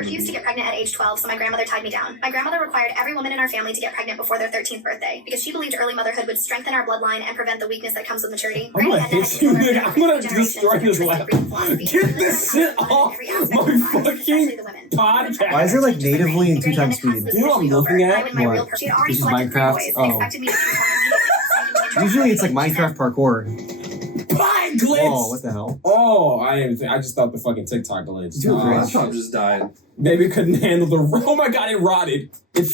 refused to get pregnant at age 12, so my grandmother tied me down. My grandmother required every woman in our family to get pregnant before their 13th birthday because she believed early motherhood would strengthen our bloodline and prevent the weakness that comes with maturity. I'm gonna hit you, nigga. I'm gonna destroy this lab. Get this shit off my fucking podcast. Why is it like natively in 2 times speed? You know what I'm looking at? What? This is Minecraft? Oh. Usually it's like Minecraft parkour. Bye, glitch! Oh, what the hell? Oh, I just thought the fucking TikTok glitched. Dude, laptop just died. Maybe it couldn't handle the. Oh my god, it rotted. It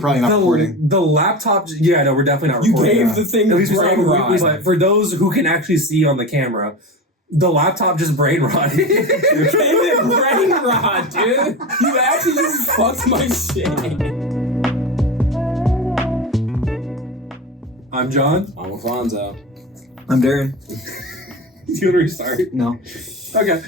Probably not recording. The laptop. Yeah, no, we're definitely not You recording. gave the thing At least we saw Brainrot. but for those who can actually see on the camera, the laptop just brain rotted. You gave it Brainrot, dude. You actually just fucked my shit. I'm John. I'm Alfonso. I'm Darren. Do you want to restart? No. Okay.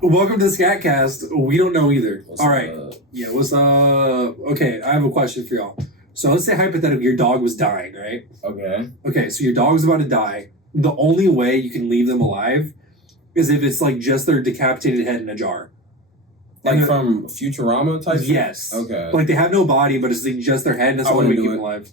Welcome to the Scat Cast. We don't know either. What's All right. up? Yeah, what's okay, I have a question for y'all. So let's say hypothetically your dog was dying, right? Okay. Okay, so your dog's about to die. The only way you can leave them alive is if it's like just their decapitated head in a jar. Like And from Futurama type shit? yes. Okay. Like they have no body, but it's like just their head, and that's I the only way wouldn't to keep do them it. alive.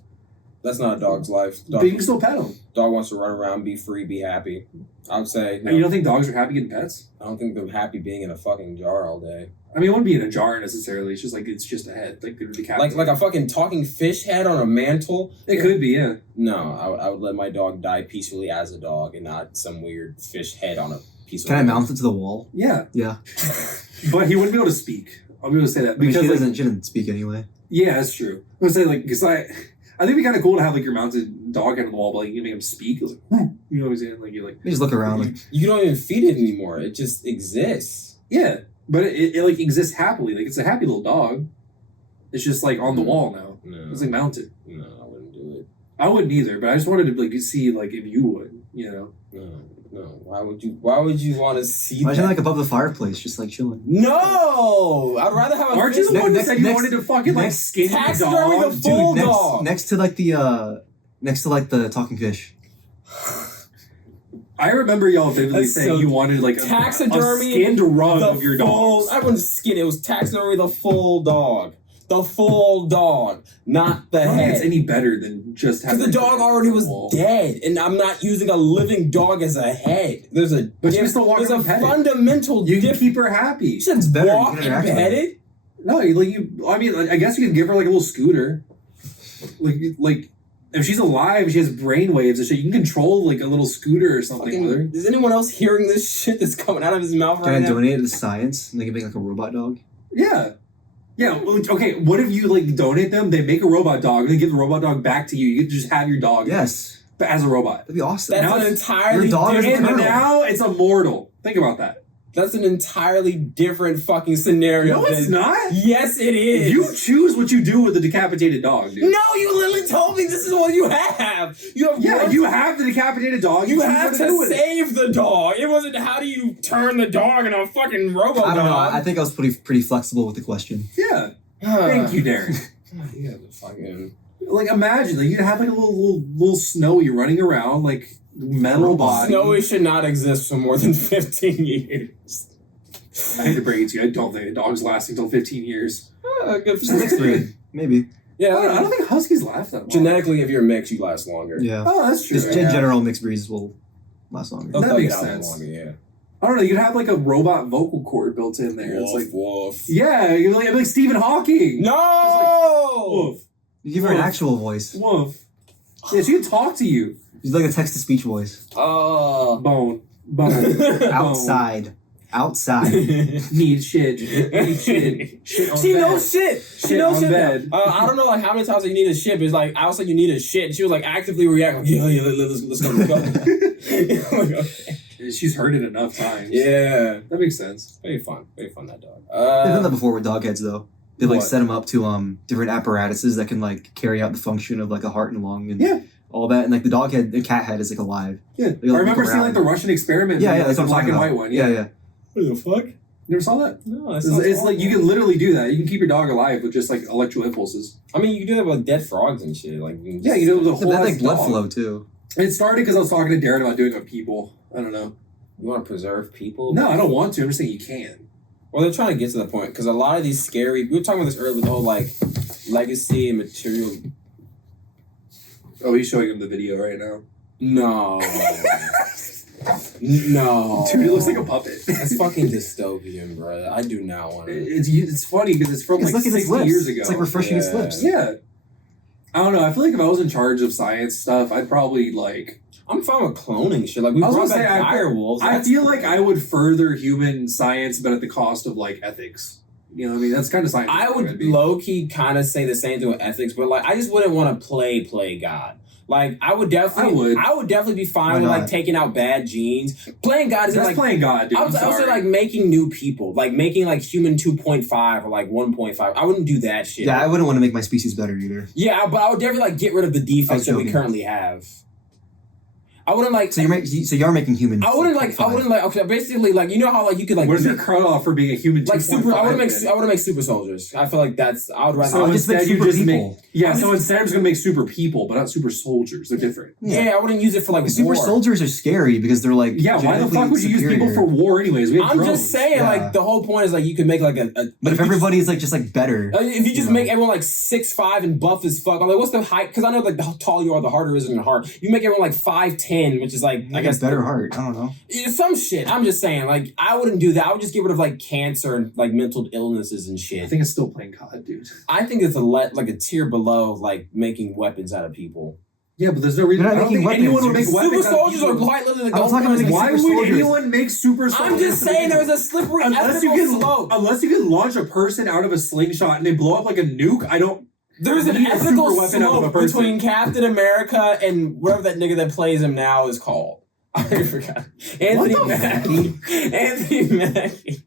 That's not a dog's life. But you can still pet them. Dog wants to run around, be free, be happy. I would say. No, And you don't think dogs are happy getting pets? I don't think they're happy being in a fucking jar all day. I mean, it wouldn't be in a jar necessarily. It's just like it's just a head, like they're decapitated. Like a fucking talking fish head on a mantle. It could be, yeah. No, I would let my dog die peacefully as a dog and not some weird fish head on a piece of. Can I wood. mount it to the wall? Yeah, Yeah. but he wouldn't be able to speak. I'll be able to say that I mean, because she like, doesn't speak anyway. yeah, that's true. I would say like because I think it'd be kind of cool to have like your mounted dog head on the wall, but like you make him speak. It was like, you know what I'm saying? Like you like You just look around like, You don't even feed it anymore. It just exists. yeah, but it like exists happily. Like it's a happy little dog. It's just like on the wall now. No. It's like mounted. No, I wouldn't do it. I wouldn't either, but I just wanted to like see like if you would, you know. No. Why would you want to see imagine that? like above the fireplace, just like chilling. No! I'd rather have a Aren't you fish. the one that next- said you next- wanted to fucking like next skin the taxidermy dog? the full dog. Next to like the talking fish. I remember y'all vividly That's saying so- you wanted like a Taxidermy skinned rug The of your full- dogs. I wouldn't skin it. It was taxidermy the full dog. The full dog, not the I don't think it's head. any better than just having Because the dog already was Wall. dead, and I'm not using a living dog as a head. There's a But you can still walk there's a around petted. fundamental You can difference. keep her happy. You said better, you walk can and interact with pet her. it. No, I mean, like, I guess you could give her like a little scooter. Like if she's alive, she has brainwaves and shit. You can control like a little scooter or something with her. Is anyone else hearing this shit that's coming out of his mouth Can right I now? donate it to science and they can make like a robot dog? Yeah. Yeah, well, okay, what if you like donate them, they make a robot dog, and they give the robot dog back to you. You can just have your dog Yes. but as a robot. That'd be awesome. That's Now an it's- entirely your dog is different. And Eternal. now it's immortal. Think about that. That's an entirely different fucking scenario. No, it's than- not. Yes, it is. You choose what you do with the decapitated dog, dude. No, you literally told me this is what you have. You have Yeah, one- you have the decapitated dog. You choose have what do to with it. save the dog. It wasn't how do you turn the dog into a fucking robo I don't know. dog. I think I was pretty flexible with the question. Yeah. Thank you, Darren. You have a fucking Like imagine, like you have like a little Snowy running around, like metal body. Snowy should not exist for more than 15 years. I hate to break it to you, I don't think a dog's lasting until 15 years. Good Just next grade, maybe. Yeah, I don't think huskies last that long. genetically, if you're mixed, you last longer. Yeah. Oh, that's true. Just in general, mixed breeds will last longer. They'll That thug it makes out sense. longer, yeah. I don't know. You could have like a robot vocal cord built in there. It's like, Woof. yeah, you're like Stephen Hawking. No! Woof, You give her an actual voice. woof. Yeah, she can talk to you. She's like a text-to-speech voice. Bone. Outside. Need shit. Need shit. Shit on She bed. knows shit. She Shit knows on shit. bed. I don't know like how many times you need a shit. But it's like I was like you need a shit. And she was like actively reacting. Like, yeah, let's go. I'm like, okay. She's heard it enough times. Yeah, That makes sense. very fun that dog. They've done that before with dog heads, though. They like What? set them up to different apparatuses that can like carry out the function of like a heart and lung and Yeah. all that. And like the dog head, the cat head is like alive. Yeah. They, like, I remember look seeing around. like the Russian experiment. Yeah, like, that's the what I'm black talking and about. white one. Yeah. What the fuck? You never saw that? No, It's like you can literally do that. You can keep your dog alive with just like electrical impulses. I mean, you can do that with dead frogs and shit. Like, you can Yeah, just- you know the Yeah, whole but that's ass like blood dog. flow too. It started because I was talking to Darren about doing it with people. I don't know. You want to preserve people? No, I don't want to. I'm just saying you can. Well, they're trying to get to the point because a lot of these scary. We were talking about this earlier with the whole like legacy and material. Oh, he's showing him the video right now. No. No. Dude, it looks like a puppet. That's fucking dystopian, bro. I do not want it. It's funny because it's from like look at his 60 lips. years ago. It's like refreshing his Yeah. lips. Yeah. I don't know. I feel like if I was in charge of science stuff, I'd probably like. I'm fine with cloning shit. Like we I was brought gonna back say, direwolves. I feel like I would further human science, but at the cost of like ethics. You know what I mean? That's kind of science. I would low key kind of say the same thing with ethics, but like I just wouldn't want to play God. Like I would definitely, I would definitely be fine Why with not? like taking out bad genes. Playing God is That's like playing God, dude. I would say sorry. like making new people, like making like human 2.5 or like 1.5. I wouldn't do that shit. Yeah, I wouldn't want to make my species better either. Yeah, but I would definitely like get rid of the defects that we joking. currently have. I wouldn't like. So you're making humans. I wouldn't like. Okay, basically like you know how like you could like. What is your cutoff for being a human? Like super. I would make. then? I would make super soldiers. I feel like that's. I would rather. So I'll just make instead, you super just people. make. Yeah. So instead, I'm just gonna make super people, but not super soldiers. They're different. yeah, I wouldn't use it for like Super war. soldiers are scary because they're like. Yeah. Why the fuck would you use people for war anyways? We have I'm drones. just saying, Yeah. like the whole point is like you could make like a. But if everybody's like just like better. If you just know. make everyone like 6'5" and buff as fuck, I'm like, what's the height? Because I know like the taller you are, the harder it is in your heart. You make everyone like 5'10", which is like I guess better heart. I don't know. some shit. I'm just saying, like I wouldn't do that. I would just get rid of like cancer and like mental illnesses and I shit. think it's still playing God, dude. I think it's like a tier below like making weapons out of people. Yeah, but there's no reason. You're I not don't think making anyone would make weapons. weapons. Super out of soldiers are people. quite literally the I'm gold talking about standard. Why super would soldiers. anyone make super soldiers? I'm just saying there's a slippery ethical slope. Unless you can launch a person out of a slingshot and they blow up like a nuke, I don't. There's an need a ethical super weapon out of a slope person. between Captain America and whatever that nigga that plays him now is called. I forgot. Anthony the Mackie. Anthony Mackie.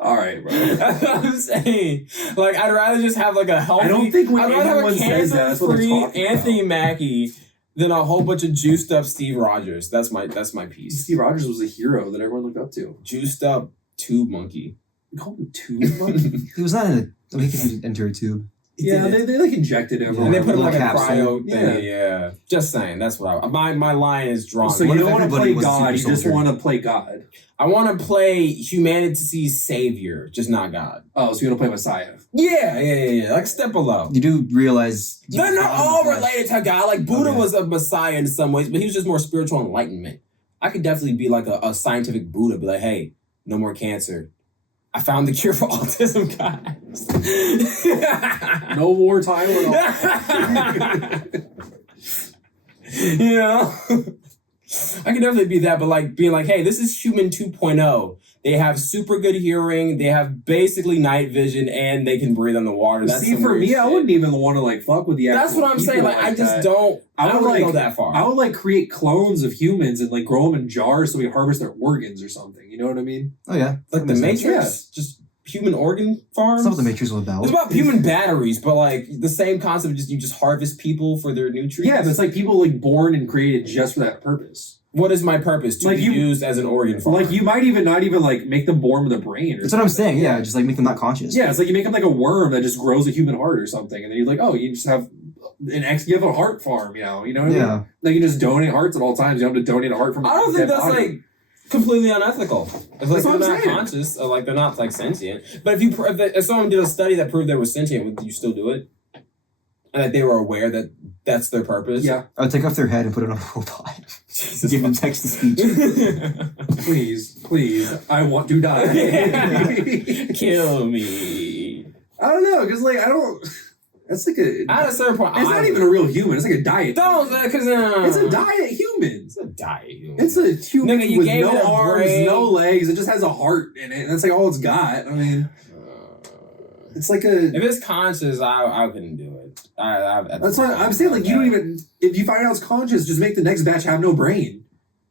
All right, bro. That's what I'm saying. Like, I'd rather just have like a healthy. I don't think when I'd rather have anyone a says that, that's what they're cancer-free talking Anthony about. Mackie than a whole bunch of juiced up Steve Rogers. That's my piece. Steve Rogers was a hero that everyone looked up to. Juiced up tube monkey. We called him Tube Monkey. He was not in a. I mean, he could enter a tube. Yeah, they like injected him. Yeah, And they put him little like a capsule. cryo thing. Yeah. Just saying. That's what my line is drawn. So What you if don't want to everybody play was a God, you super just soldier? want to play God. I want to play humanity's savior, just not God. Oh, so you want to play Messiah. Yeah. Like step below. You do realize They're not all related to God. Like Buddha was a messiah in some ways, but he was just more spiritual enlightenment. I could definitely be like a scientific Buddha, be like, hey, no more cancer. I found the cure for autism, guys. No more time. You know? I can definitely be that, but like being like, hey, this is human 2.0. They have super good hearing, they have basically night vision, and they can breathe on the water. That's See, some for weird me, I shit. wouldn't even want to like fuck with the. That's actual what I'm saying. people Like I just that. don't. I would wouldn't like go that far. I would like create clones of humans and like grow them in jars so we harvest their organs or something. You know what I mean? Oh yeah, like the That makes Matrix, sense. just human organ farms. That's what the Matrix was about. It's about human batteries, but like the same concept. Just you just harvest people for their nutrients. Yeah, but it's like people like born and created just for that purpose. What is my purpose? To Like be you- used as an organ farm. Like you might even not even like make them born with a brain. Or That's what I'm something. saying. Yeah, just like make them not conscious. Yeah, it's like you make them like a worm that just grows a human heart or something, and then you're like, oh, you just have you have a heart farm, you know what I mean? Yeah. Like you just donate hearts at all times. You don't have to donate a heart from. I don't a think dead that's body. like completely unethical. If like That's what they're I'm not saying. conscious, or like they're not like sentient. But if someone did a study that proved they were sentient, would you still do it? And that they were aware that that's their purpose. Yeah, I would take off their head and put it on a robot. Jesus Give them text to speech. please, I want to die. Kill me. I don't know, because like I don't. That's like a. At a certain point, It's not even a real human. It's like a diet. Don't because It's a diet human. It's a diet. Human. It's a human Nigga, you with gave no it a arms, brain. no legs. It just has a heart in it. And that's like all it's got. I mean, it's like a. If it's conscious, I couldn't do it. That's why I'm saying. Like you don't even. If you find out it's conscious, just make the next batch have no brain.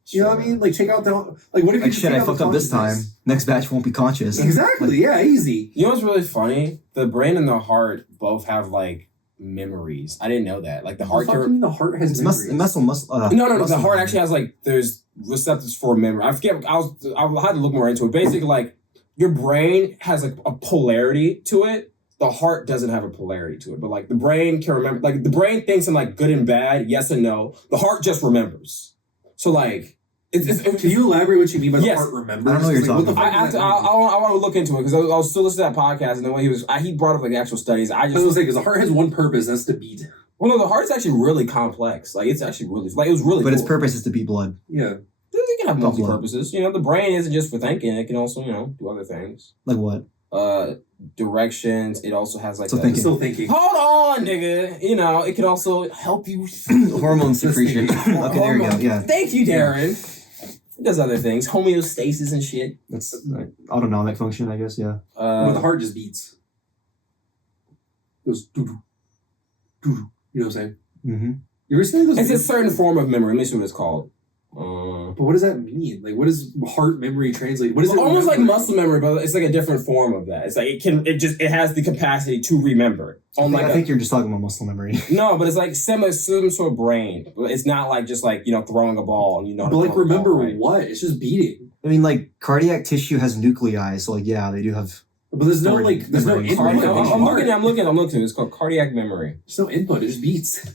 You know what I mean? Like check out the. Like what if you Like just shit, take I out the fucked up this time. consciousness? Next batch won't be conscious. Exactly. Like, Yeah. Easy. You know what's really funny? The brain and the heart both have like memories. I didn't know that. Like the heart. What the fuck do you mean the heart has it's memories? muscle. No. The muscle. heart actually has like there's receptors for memory. I forget. I had to look more into it. Basically, like your brain has like a polarity to it. The heart doesn't have a polarity to it, but like the brain can remember. Like the brain thinks in like good and bad, yes and no. The heart just remembers. So like Can you elaborate what you mean by the Yes. heart remembers? I don't know what you're Like, talking the about. fuck I does that mean? want to look into it because I was still listening to that podcast and the way he brought up like the actual studies. I was gonna say because the heart has one purpose, that's to beat. Well, no, the heart's actually really complex. Like it's actually really like it was really. But its cool. purpose is to beat blood. Yeah. It can have Blood. multi purposes. You know, the brain isn't just for thinking; it can also do other things. Like what? Directions. It also has like So a- thinking. Still thinking. Hold on, nigga. It can also help you. Hormone secretion. Okay, there you go. Yeah. Thank you, Darren. It does other things, homeostasis and shit. That's autonomic function, I guess, yeah. But the heart just beats. It goes doo-doo, doo-doo. You know what I'm saying? Mm-hmm. You ever seen those? It's a videos? certain form of memory. Let me see what it's called. But what does that mean? Like, what does heart memory translate? What is it? Almost like remember? muscle memory, but it's like a different form of that. It's like it has the capacity to remember. I think you're just talking about muscle memory. No, but it's like similar to a brain. It's not like just like throwing a ball and But like, remember right? what? It's just beating. I mean, like, cardiac tissue has nuclei, so, like, yeah, they do have... But there's no Stored like, there's no memory. input. I'm looking. It's called cardiac memory. There's no input. It just beats.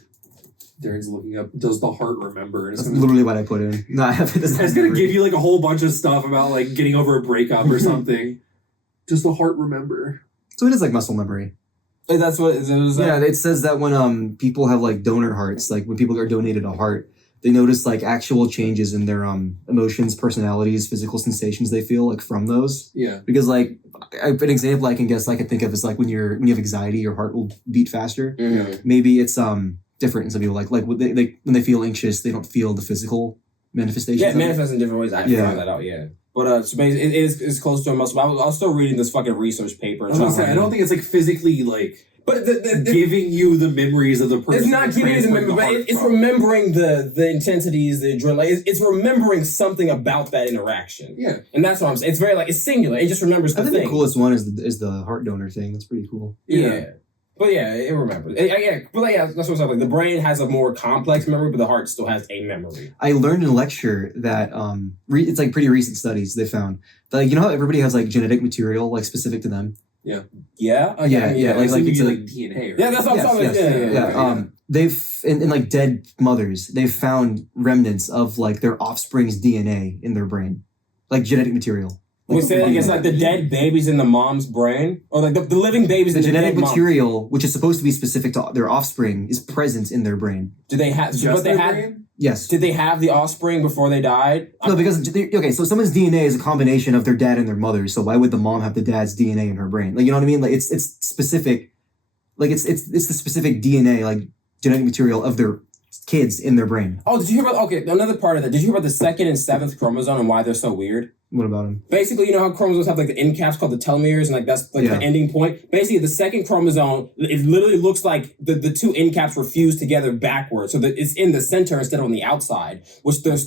Darren's looking up. Does the heart remember? And it's That's gonna, literally what I put in. No, I haven't. it's gonna give you like a whole bunch of stuff about like getting over a breakup or something. Does the heart remember? So it is like muscle memory. That's what it was. Yeah, it says that when people have like donor hearts, like when people are donated a heart, they notice like actual changes in their emotions, personalities, physical sensations they feel like from those. Yeah. Because like an example I can think of is like when you have anxiety, your heart will beat faster. Mhm. Maybe it's different in some people. Like when they feel anxious, they don't feel the physical manifestations. Yeah, it of it. manifests in different ways. I Yeah. found that out. Yeah. But so basically, it's close to a muscle. I was still reading this fucking research paper. I was gonna say, I don't think it's like physically like But giving you the memories of the person. it's not giving you the memory, but it's remembering the intensities, the adrenaline. It's remembering something about that interaction. Yeah. And that's what I'm saying. It's very like it's singular. It just remembers I the think thing. the coolest one is the heart donor thing. That's pretty cool. Yeah. But yeah, it remembers. That's what I'm saying. Like the brain has a more complex memory, but the heart still has a memory. I learned in a lecture that it's like pretty recent studies they found that, like, you know how everybody has like genetic material like specific to them. Yeah. Yeah, Like it's you a- like DNA. Right? Yeah, that's what I'm talking about. Yeah. They've in like dead mothers, they've found remnants of like their offspring's DNA in their brain, like genetic material. We say like it's like the dead babies in the mom's brain, or like the living babies The in the genetic dead mom. material, which is supposed to be specific to their offspring, is present in their brain. Do they have? Just But they their had. brain? Yes. Did they have the offspring before they died? No, because so someone's DNA is a combination of their dad and their mother. So why would the mom have the dad's DNA in her brain? Like, you know what I mean? Like it's specific, like it's the specific DNA, like genetic material of their kids in their brain. Oh, did you hear about? Okay, another part of that. Did you hear about the second and seventh chromosome and why they're so weird? What about him? Basically, you know how chromosomes have like the end caps called the telomeres, and like that's like Yeah. the ending point. Basically, the second chromosome, it literally looks like the two end caps were fused together backwards, so that it's in the center instead of on the outside. Which they're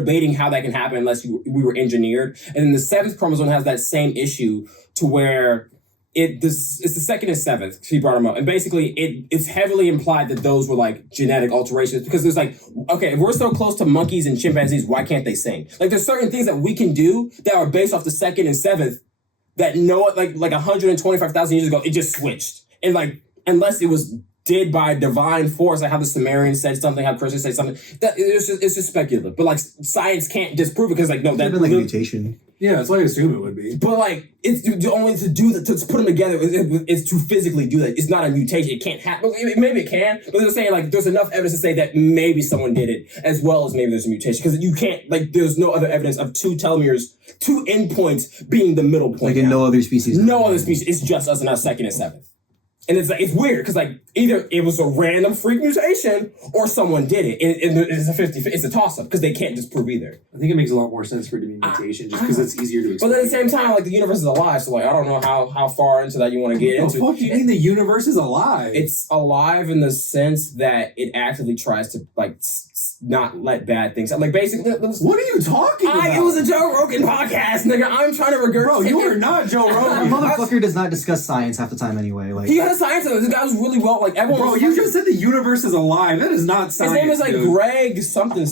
debating how that can happen unless we were engineered. And then the seventh chromosome has that same issue to where it's the second and seventh. She brought them up, and basically it's heavily implied that those were like genetic alterations because there's like, okay, if we're so close to monkeys and chimpanzees, why can't they sing? Like there's certain things that we can do that are based off the second and seventh that like 125,000 years ago it just switched, and like unless it was did by divine force, like how the Sumerians said something, how Christians say something, that it's just speculative. But like science can't disprove it because like no, That that been like a mutation. Yeah, that's what I assume it would be. but like it's only to do that, to put them together is to physically do that. It's not a mutation. It can't happen. Maybe it can, but they're saying like there's enough evidence to say that maybe someone did it as well as maybe there's a mutation because you can't like there's no other evidence of two telomeres, two endpoints being the middle point. Like in no other species. No other species. It's just us in our second and seventh. And it's like it's weird because like either it was a random freak mutation or someone did it. And it's a 50. It's a toss up because they can't disprove either. I think it makes a lot more sense for it to be mutation just because it's easier to explain. But at the same time, like the universe is alive, so like I don't know how far into that you want to get What the into. fuck do you mean the universe is alive? It's alive in the sense that it actively tries to like not let bad things out. Like basically, What are you talking about? it was a Joe Rogan podcast, nigga. I'm trying to regurgitate. Bro, you are not Joe That Rogan. motherfucker does not discuss science half the time anyway. Like He had a science. This guy was really well. Like everyone. Bro, was you fucking- just said the universe is alive. That is not His science. name is like dude. Greg something.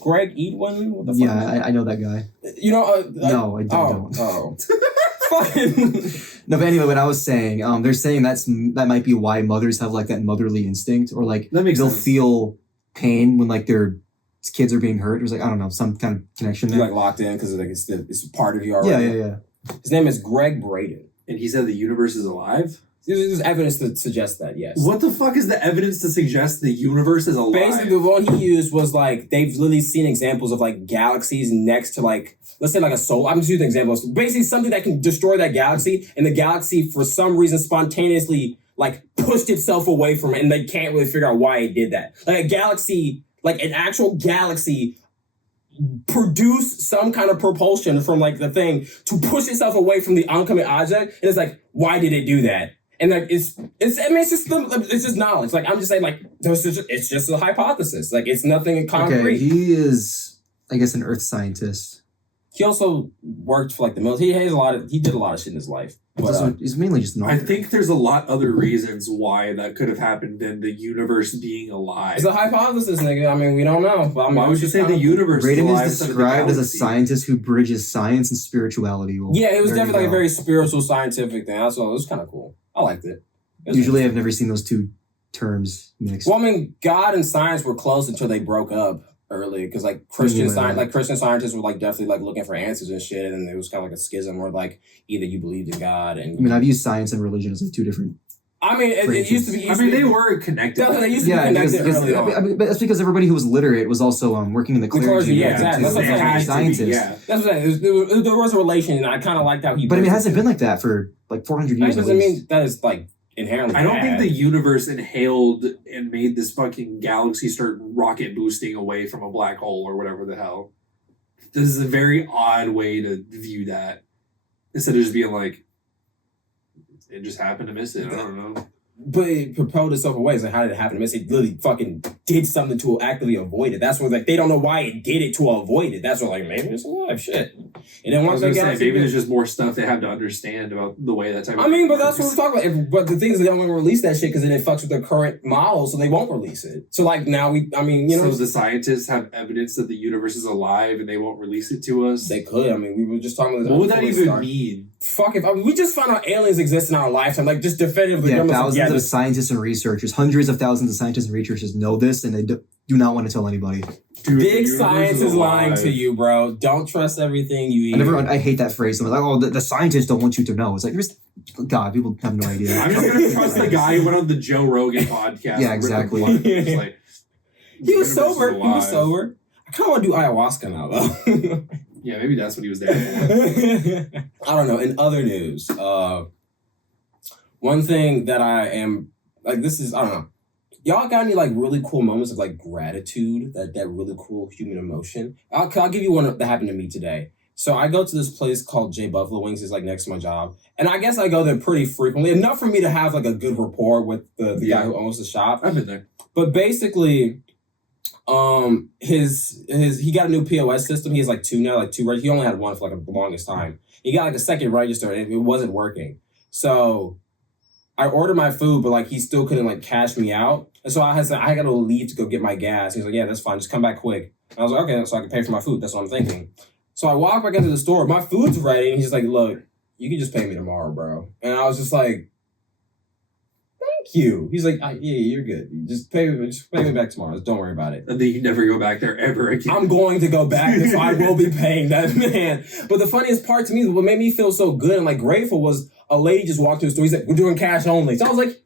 Greg Edwin. What the fuck? yeah, I know that guy. You know. No, I don't. Oh. Fucking. No, but anyway, what I was saying, they're saying that might be why mothers have like that motherly instinct, or like That makes they'll sense. feel pain when like their kids are being hurt. There's like, I don't know, some kind of connection You're there. like locked in because like it's a part of you Yeah, already. yeah. His name is Greg Braden. And he said the universe is alive? There's evidence to suggest that, yes. What the fuck is the evidence to suggest the universe is alive? Basically, the one he used was like they've literally seen examples of like galaxies next to like, let's say like a solar. I'm just using examples. Basically, something that can destroy that galaxy, and the galaxy for some reason spontaneously like pushed itself away from it, and they can't really figure out why it did that. Like a galaxy, like an actual galaxy, produce some kind of propulsion from like the thing to push itself away from the oncoming object, and it's like, why did it do that? And like it's just knowledge. Like I'm just saying, like it's just a hypothesis. Like it's nothing concrete. Okay, he is, I guess, an earth scientist. He also worked for like the military. He did a lot of shit in his life. But, He's mainly just an I author. think there's a lot other reasons why that could have happened than the universe being alive. it's a hypothesis, nigga. I mean, we don't know. But I mean, Why would you say the universe Braden is alive is instead of the described as a galaxy? scientist who bridges science and spirituality. Well, Yeah, it was there you definitely like a go. very spiritual, scientific thing. That's all. It was kind of cool. I liked it. It was Usually, I've never seen those two terms mixed. Well, I mean, God and science were close until they broke up early, because like Christian scientists were like definitely like looking for answers and shit, and it was kind of like a schism where like either you believed in God and I mean, I've used science and religion as like two different. it used to be. I mean, they were connected. Definitely, they used to be Yeah, connected early on. I mean, but that's because everybody who was literate was also working in the clergy. clergy, yeah, and exactly. That's what I'm It saying. had to be, Scientists. yeah. That's what I'm saying. There was a relation, and I kind of liked how he. But I mean, it hasn't been like that for like 400 That years. at doesn't least. mean that is like inherently. I don't bad. think the universe inhaled and made this fucking galaxy start rocket boosting away from a black hole or whatever the hell. This is a very odd way to view that. Instead of just being like, it just happened to miss it. I don't know. But it propelled itself away. It's like, how did it happen? It literally fucking did something to actively avoid it. That's where like they don't know why it did it to avoid it. That's what like maybe it's alive. Shit. And then I once was they gonna got say, maybe there's just more stuff they have to understand about the way that type of I mean, thing but that's what works. we're talking about. But the thing is, they don't want to release that shit because then it fucks with their current model, so they won't release it. So like now you know, So the scientists have evidence that the universe is alive and they won't release it to us? they could. I mean, we were just talking about this. What would that before we even started. mean? Fuck if we just found out aliens exist in our lifetime, like just definitively. Yeah, almost like, thousands of this- scientists and researchers, hundreds of thousands of scientists and researchers know this, and they do not want to tell anody. Dude, the Big universe science is lying alive. to you, bro. Don't trust everything you hear. I hate that phrase. Someone's like, "Oh, the scientists don't want you to know." It's like, God, people have no idea. I'm just gonna trust the guy who went on the Joe Rogan podcast. Yeah, and ripped exactly. apart. It's like, He was the universe is sober. He was alive. sober. I kind of want to do ayahuasca now, though. Yeah, maybe that's what he was there for. I don't know. In other news, one thing that I am like, this is I don't know. Y'all got any like really cool moments of like gratitude? That really cool human emotion. I'll give you one that happened to me today. So I go to this place called J Buffalo Wings. It's like next to my job, and I guess I go there pretty frequently, enough for me to have like a good rapport with the guy who owns the shop. I've been there. But basically, he got a new POS system. He has like two now, like two. He only had one for like the longest time. He got like a second register, and it wasn't working. So I ordered my food, but like he still couldn't like cash me out. And so I said I got to leave to go get my gas. He's like, yeah, that's fine. Just come back quick. And I was like, okay, so I can pay for my food. That's what I'm thinking. So I walk back into the store. My food's ready, and he's like, look, you can just pay me tomorrow, bro. And I was just like, thank you. He's like, yeah, you're good. Just pay me back tomorrow. Don't worry about it. And then you never go back there ever again. I'm going to go back, so I will be paying that man. But the funniest part to me, what made me feel so good and like grateful was a lady just walked to the store. He's like, we're doing cash only. So I was like,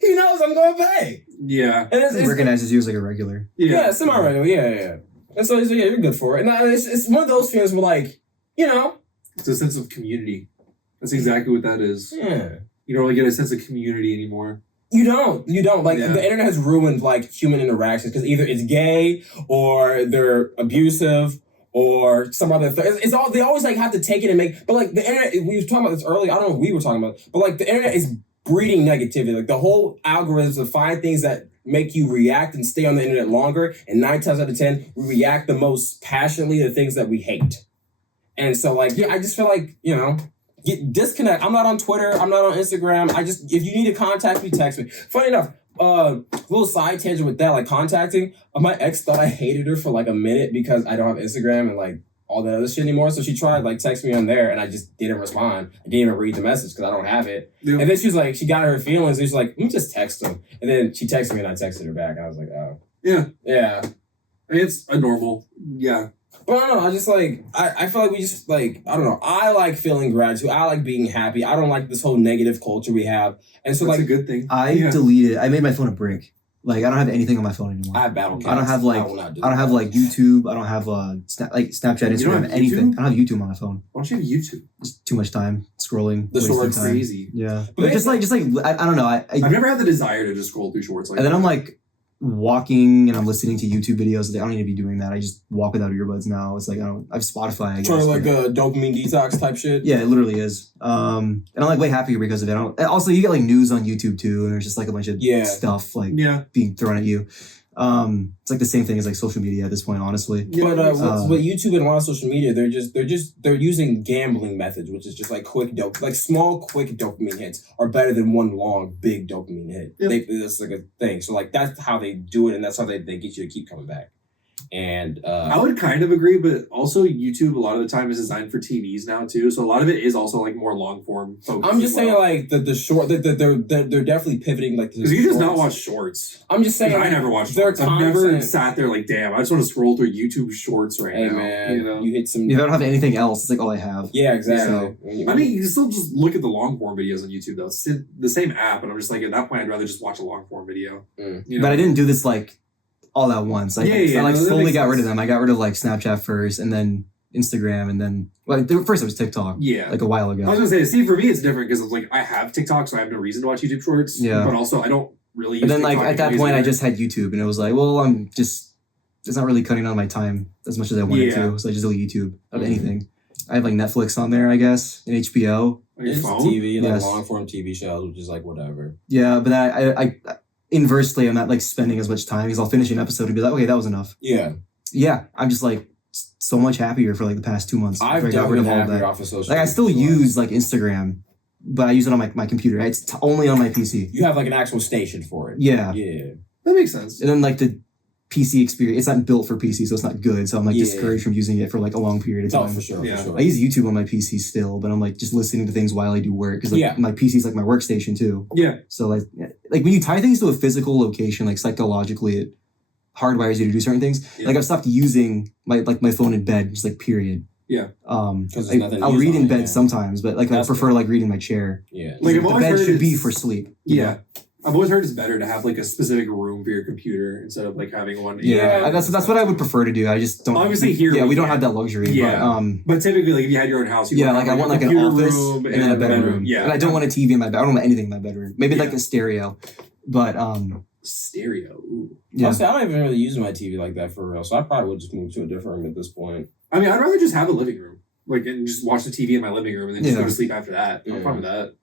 he knows I'm going to pay. Yeah. And He recognizes you as like a regular. yeah, semi-regular. Yeah. And so he's like, yeah, you're good for it. And it's one of those feelings where like, you know. It's a sense of community. That's exactly what that is. Yeah. You don't really get a sense of community anymore. You don't. Like, Yeah. the internet has ruined, like, human interactions because either it's gay or they're abusive or some other thing. It's all, they always, like, have to take it and make, but, like, the internet, we were talking about this earlier, I don't know if we were talking about it, but, like, the internet is breeding negativity. Like, the whole algorithms of find things that make you react and stay on the internet longer, and 9 times out of 10, we react the most passionately to things that we hate. And so, like, yeah, I just feel like, you know, disconnect. I'm not on Twitter. I'm not on Instagram. If you need to contact me, text me. Funny enough, little side tangent with that, like contacting. My ex thought I hated her for like a minute because I don't have Instagram and like all that other shit anymore. So she tried like text me on there, and I just didn't respond. I didn't even read the message because I don't have it. Yeah. And then she was like, she got her feelings. And she's like, let me just text him. And then she texted me, and I texted her back. And I was like, oh, Yeah. yeah. I mean, it's a normal. Yeah. But I don't know. I just like I feel like we just like I don't know. I like feeling gratitude. I like being happy. I don't like this whole negative culture we have. And so That's like a good thing. I deleted. I made my phone a brick. Like I don't have anything on my phone anymore. I have battle. I don't have like will not do I don't have that. like YouTube. I don't have Snapchat, You don't Instagram, have anything. YouTube? I don't have YouTube on my phone. Why don't you have YouTube? Just too much time scrolling. The wasting shorts time. Crazy. Yeah, But but just like I don't know. I've never had the desire to just scroll through shorts like And then that. I'm like walking and I'm listening to YouTube videos. I don't need to be doing that. I just walk without earbuds now. It's like I have Spotify. I guess, trying to like but- a dopamine detox type shit. yeah, it literally is. And I'm like way happier because of it. Also, you get like news on YouTube too, and there's just like a bunch of stuff like Yeah. being thrown at you. It's like the same thing as like social media at this point, honestly. But with YouTube and a lot of social media, they're using gambling methods, which is just like small quick dopamine hits are better than one long big dopamine hit. Yep. It's like a thing. So like that's how they do it, and that's how they get you to keep coming back. And I would kind of agree, but also YouTube a lot of the time is designed for TVs now too. So a lot of it is also like more long form focused. I'm just saying like the short they're definitely pivoting like because you just not watch shorts. I'm just saying I never watched their shorts. I've never content- sat there like, damn, I just want to scroll through YouTube shorts right Hey now. man, You know? you hit some. If I don't have anything else, it's like all I have. Yeah, exactly. So- I mean, you can still just look at the long form videos on YouTube though. It's the same app, and I'm just like at that point, I'd rather just watch a long form video. You know? But I didn't do this like all at once. I like no, that slowly makes got rid of sense. them. I got rid of like Snapchat first, and then Instagram, and then first it was TikTok. Yeah. Like a while ago. I was gonna say, see, for me, it's different because like I have TikTok, so I have no reason to watch YouTube Shorts. Yeah. But also, I don't really. And use then like TikTok at that anyways point, I either. just had YouTube, and it was like, well, it's not really cutting on my time as much as I wanted Yeah. to, so I just delete YouTube of Mhm. anything. I have like Netflix on there, I guess, and HBO. on your It's phone. TV, like Yes. long form TV shows, which is like whatever. Yeah, but I inversely, I'm not like spending as much time because I'll finish an episode and be like, okay, that was enough. Yeah, Yeah, I'm just like so much happier for like the past 2 months. I've after I got definitely rid of been all of happier that. off of social. Like I still media. use like Instagram, but I use it on my computer. It's only on my PC. You have like an actual station for it. Yeah. Yeah. That makes sense. And then like the PC experience, it's not built for PC, so it's not good. So I'm like Yeah. discouraged from using it for like a long period of Oh, time. for sure. Yeah. For sure. I use YouTube on my PC still, but I'm like just listening to things while I do work because like Yeah. my PC is like my workstation too. Yeah. So like when you tie things to a physical location, like psychologically, it hardwires you to do certain things. Yeah. Like I've stopped using my phone in bed, just like period. Yeah. 'Cause there's nothing to I'll use read on in it, bed yeah. sometimes, but like I That's prefer like reading in my chair. Yeah. Like, I've the always bed heard should be it's- for sleep. you know? Yeah. I've always heard it's better to have like a specific room for your computer instead of like having one. Yeah, that's what I would prefer to do. I just don't. Obviously here yeah, we we don't can't. have that luxury. Yeah. But typically, like if you had your own house, you Yeah, would like I have, want like an computer office room and then a bedroom. Yeah. and I don't want a TV in my bed. I don't want anything in my bedroom. Maybe like Yeah. a stereo, but Stereo. Ooh. yeah. Honestly, I don't even really use my TV like that for real. So I probably would just move to a different room at this point. I mean, I'd rather just have a living room, like, and just watch the TV in my living room and then just Yeah. go to sleep after that. I'm Yeah. fine with that.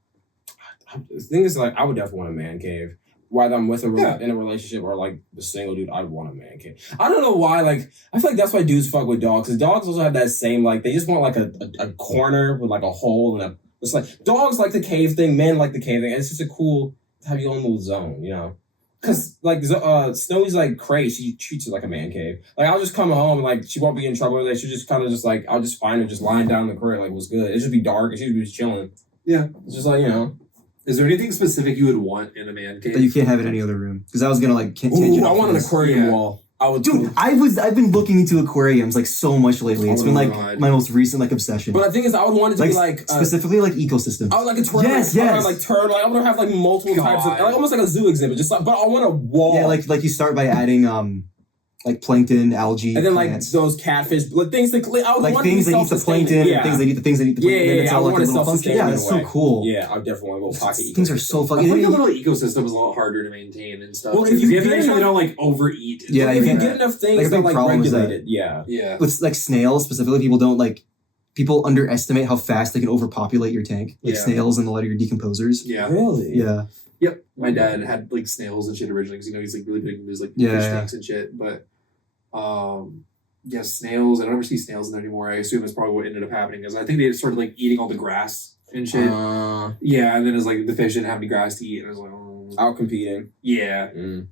The thing is, like, I would definitely want a man cave. Whether I'm with Yeah. in a relationship or like the single dude, I'd want a man cave. I don't know why. Like, I feel like that's why dudes fuck with dogs. Because dogs also have that same like they just want like a corner with like a hole and a. It's like dogs like the cave thing, men like the cave thing. And it's just a cool to have your own little zone, you know. Cause like Snowy's like crazy. She treats it like a man cave. Like I'll just come home and like she won't be in trouble. Like she'll just kind of just like I'll just find her just lying down in the crib like what's good. It should be dark and she'd be just chilling. Yeah. It's just like you know. Is there anything specific you would want in a man cave? That you can't have in any other room because I was gonna like change it. Ooh, I up want for an this. aquarium Yeah. wall. I would Dude, I've been looking into aquariums like so much lately. It's Oh been my like God. my most recent like obsession. But the thing is, I would want it to like be like specifically like ecosystems. I would like a turtle. Yes, like, yes. Like turtle. Like I want to have like multiple types of God. like almost like a zoo exhibit. Just like, but I want a wall. Yeah, like you start by adding like plankton, algae, and then like plants. those catfish, like things that I would like want things it to that be eat the plankton, yeah. and things that eat the things that eat the plankton. Yeah, and it's I all like want a it little function. self-sustaining Yeah, in that's a so way. cool. Yeah, I definitely want to go pocket. Things are so I fucking. feel like a Yeah, little ecosystem is a lot harder to maintain and stuff. Well, Well, if you you have to get make sure they enough- don't like overeat. and Yeah, stuff if you you like get that. enough Like, things a that big like problem is that- regulated, yeah. Yeah. with like snails specifically, people underestimate how fast they can overpopulate your tank. Like Yeah. snails and a lot of your decomposers. Yeah. Really? Yeah. Yep. My dad had like snails and shit originally because he's like really big into his like Yeah, fish yeah. tanks and shit. But yeah, snails. I don't ever see snails in there anymore. I assume that's probably what ended up happening because I think they started like eating all the grass and shit. Yeah, and then it's like the fish didn't have any grass to eat, and I was like, out competing. yeah. Mm.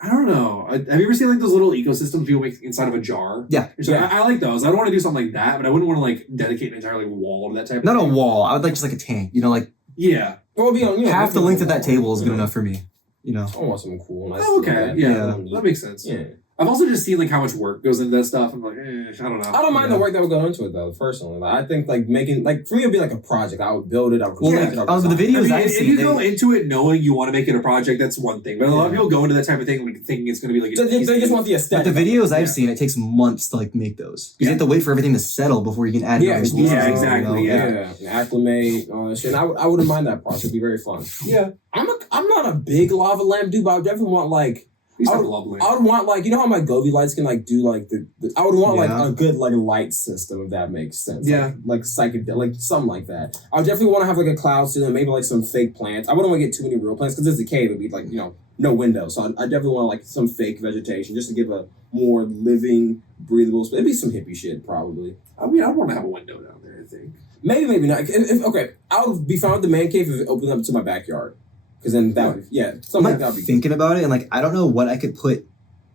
I don't know. Have you ever seen like those little ecosystems people make inside of a jar? Yeah. So Yeah. I like those. I don't want to do something like that, but I wouldn't want to like dedicate an entire like wall to that type. Not of a thing. wall. I would like just like a tank. You know, like Yeah. Well, be on, half the length of that table is good enough for me. You know. I want something cool. Nice Oh, okay. like Yeah. that. That makes sense. Yeah. I've also just seen like how much work goes into that stuff. I'm like, I don't know. I don't mind the work that would go into it though. Personally, like, I think like making like for me it'd be like a project. I would build it. I would create it. I would the design it. videos I've if seen, you go into it knowing you want to make it a project, that's one thing. But a lot of people go into that type of thing like thinking it's going to be like. They just want the But aesthetic. the videos I've seen, it takes months to like make those. Because you have to wait for everything to settle before you can add another species. exactly. Acclimate, all that shit. And I wouldn't mind that process. It'd be very fun. Yeah. I'm not a big lava lamp dude, but I would definitely want like. I would want like, you know how my Gobi lights can like do like the I would want like a good like light system, if that makes sense. Yeah. Like psychedelic, like something like that. I would definitely want to have like a cloud ceiling, maybe like some fake plants. I wouldn't want to get too many real plants because it's a cave. It'd be like, you know, no window. So I definitely want like some fake vegetation just to give a more living, breathable space. It'd be some hippie shit probably. I mean, I want to have a window down there, I think. Maybe not. Okay, I would be fine with the man cave if it opened up to my backyard. Because then that would, something like that would be thinking about it, and like I don't know what I could put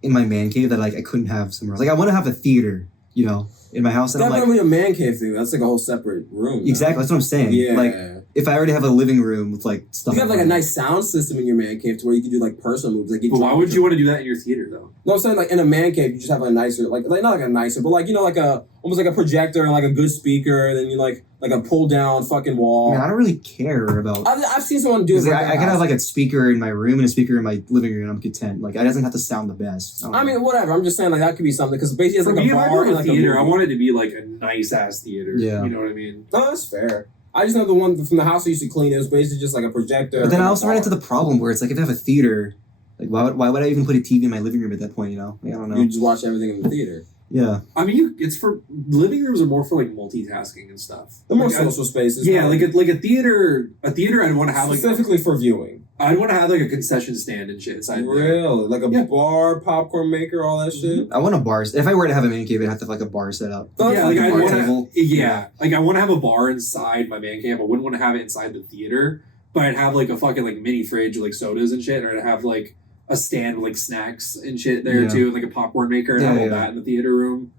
in my man cave that like I couldn't have somewhere else. Like I want to have a theater, you know, in my house. And That's I'm not like, really a man cave thing. That's like a whole separate room. exactly. That's what I'm saying. Yeah. Like if I already have a living room with like stuff. You have like a nice sound system in your man cave to where you can do like personal moves. Like But why would you want to do that in your theater though? No, I'm saying like in a man cave, you just have a nicer, like not like a nicer, but like, you know, like a almost like a projector and like a good speaker, and then you like a pull down fucking wall. I mean, I don't really care about. I've seen someone do it. Like, I can have like a speaker in my room and a speaker in my living room, and I'm content. Like it doesn't have to sound the best. I mean, whatever. I'm just saying like that could be something because basically it's For like me, a if I bar go and to like theater, a I movie. want it to be like a nice ass theater. Yeah. You know what I mean? No, that's fair. I just know the one from the house I used to clean. It was basically just like a projector. But then I and a also run bar. into the problem where it's like if I have a theater, like why would I even put a TV in my living room at that point? You know, like, I don't know. You just watch everything in the theater. Yeah. I mean, it's for living rooms are more for like multitasking and stuff. The more Like, social spaces. Yeah, like a theater. A theater, I'd want to have like specifically for viewing. I'd want to have like a concession stand and shit inside there. Really? Like a bar, popcorn maker, all that shit? I want a bar. If I were to have a man cave, I'd have to have like a bar set up. Oh, Yeah, like I bar want table. to. Yeah, like I want to have a bar inside my man cave. I wouldn't want to have it inside the theater, but I'd have like a fucking like mini fridge, like sodas and shit, or I'd have like a stand with like snacks and shit there Yeah. too, and like a popcorn maker, and Yeah, have all yeah. that in the theater room.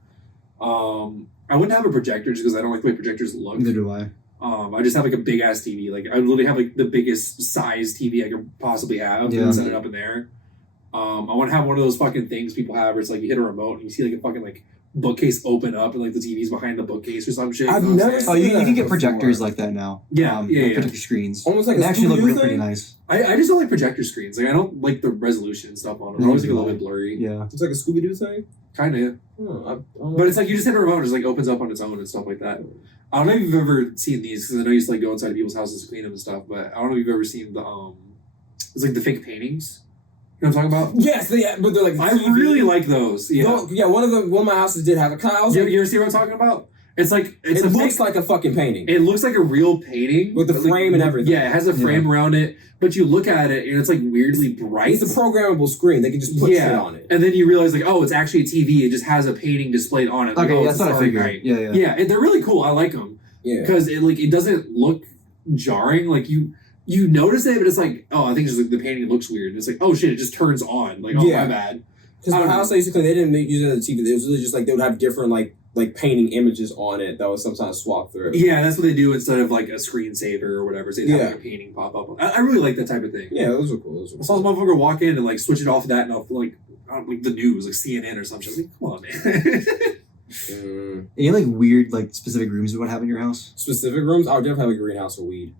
I wouldn't have a projector just because I don't like the way projectors look. Neither do I. I just have like a big ass TV. Like I would literally have like the biggest size TV I could possibly have Yeah. and set it up in there. I want to have one of those fucking things people have where it's like you hit a remote and you see like a fucking like bookcase open up and like the TV's behind the bookcase or some shit. I've you know what I'm never saying? Oh, you can get before. projectors like that now. Yeah, yeah. Projector screens. Almost like They a actually look Scooby-Doo pretty thing? nice. I just don't like projector screens. Like I don't like the resolution and stuff on them. They're always like a little bit blurry. Yeah. It's like a Scooby-Doo thing? Kind of. Oh, I don't know. But it's like you just hit a remote and it just like opens up on its own and stuff like that. I don't know if you've ever seen these because I know you used to like go inside people's houses to clean them and stuff. But I don't know if you've ever seen the it's like the fake paintings. You know what I'm talking about? Yes, yeah, but they're like I really like those. Yeah. No, yeah, one of my houses did have a kind of, You ever see what I'm talking about? It's like it looks like a fucking painting. it looks like a real painting With the but, like, frame and everything. Yeah, it has a frame around it, but you look at it and it's like weirdly bright. It's a programmable screen. They can just put shit on it. And then you realize like, oh, it's actually a TV. It just has a painting displayed on it. Like, Okay, oh, that's it's what a I Starry figured. Night. Yeah. Yeah, and they're really cool. I like them Yeah. because it doesn't look jarring. Like you notice it, but it's like, oh, I think just like the painting looks weird. And it's like, oh shit, it just turns on. Like, oh Yeah. my bad. Because the house I used to clean, they didn't use it as a TV. It was really just like they would have different like painting images on it that would sometimes swap through. Yeah, that's what they do instead of like a screensaver or whatever. So they have Yeah. like a painting pop up. I really like that type of thing. Yeah, those are cool. I saw this motherfucker walk in and like switch it off of that and off like the news, like CNN or something. I was like, come on, man. Any like weird like specific rooms you want to have in your house? Specific rooms, I would definitely have a greenhouse for weed.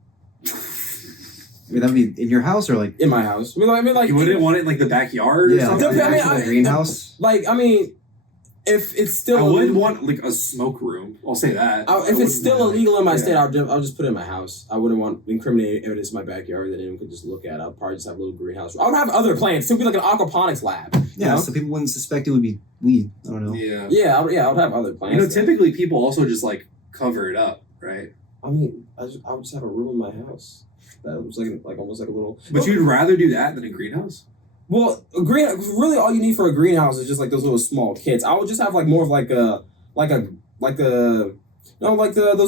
I mean, that would be in your house or like In my house. I mean, like You wouldn't want it in like the backyard or yeah, something? like, an I mean, actual greenhouse. I mean, if it's still I would illegal, want like a smoke room. I'll say that. if it's still illegal in my Yeah. state, I'll just put it in my house. I wouldn't want incriminating evidence in my backyard that anyone could just look at. I'll probably just have a little greenhouse. I would have other plants. It would be like an aquaponics lab. you Yeah, know? so people wouldn't suspect it would be weed. I don't know. Yeah. Yeah, I would have other plants. You know, typically people also just like cover it up, right? I mean, I would just have a room in my house that was like almost like a little. But you'd rather do that than a greenhouse? Well, really all you need for a greenhouse is just like those little small kits. I would just have like more of those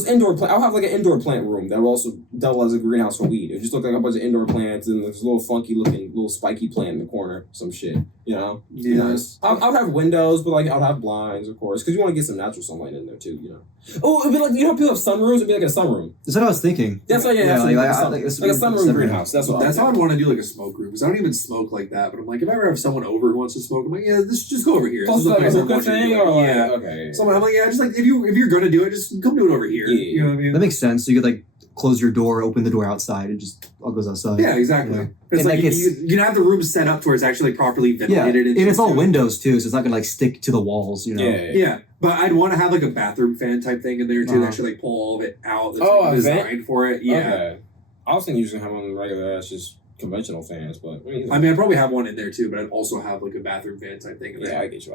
indoor plant. I'll have like an indoor plant room that will also double as a greenhouse for weed. It just look like a bunch of indoor plants and this little funky looking little spiky plant in the corner, some shit. You know, Yeah. nice. I'll have windows, but like I'll have blinds, of course, because you want to get some natural sunlight in there too. You know. Oh, it'd be like people have sunrooms. It'd be like a sunroom. That's what I was thinking. That's what, yeah, like, like a sunroom sunroom. greenhouse. That's what. That's how I'd want to do like a smoke room, because I don't even smoke like that. But I'm like, if I ever have someone over who wants to smoke, I'm like, yeah, just go over here. Plus, This is like a place I hookah want you to thing, do it. or like, yeah. okay. So I'm like, yeah, just like if you're gonna do it, just come do it over here. Yeah. You know what I mean? That makes sense. So you could like close your door, open the door outside, it just all goes outside. Yeah, exactly. Yeah. It's And, like, like, it's- you can have the room set up to where it's actually like properly Yeah, ventilated. and it's all shit. windows too, so it's not gonna like stick to the walls. You know. Yeah. Yeah, but I'd want to have like a bathroom fan type thing in there too. Uh-huh. That should like pull all of it out. That's Oh, like, a designed vent? for it. Yeah. Okay. I was thinking you just gonna have one regular ass, just conventional fans, but I mean, I'd probably have one in there too, but I'd also have like a bathroom fan type thing in there. yeah, I get you.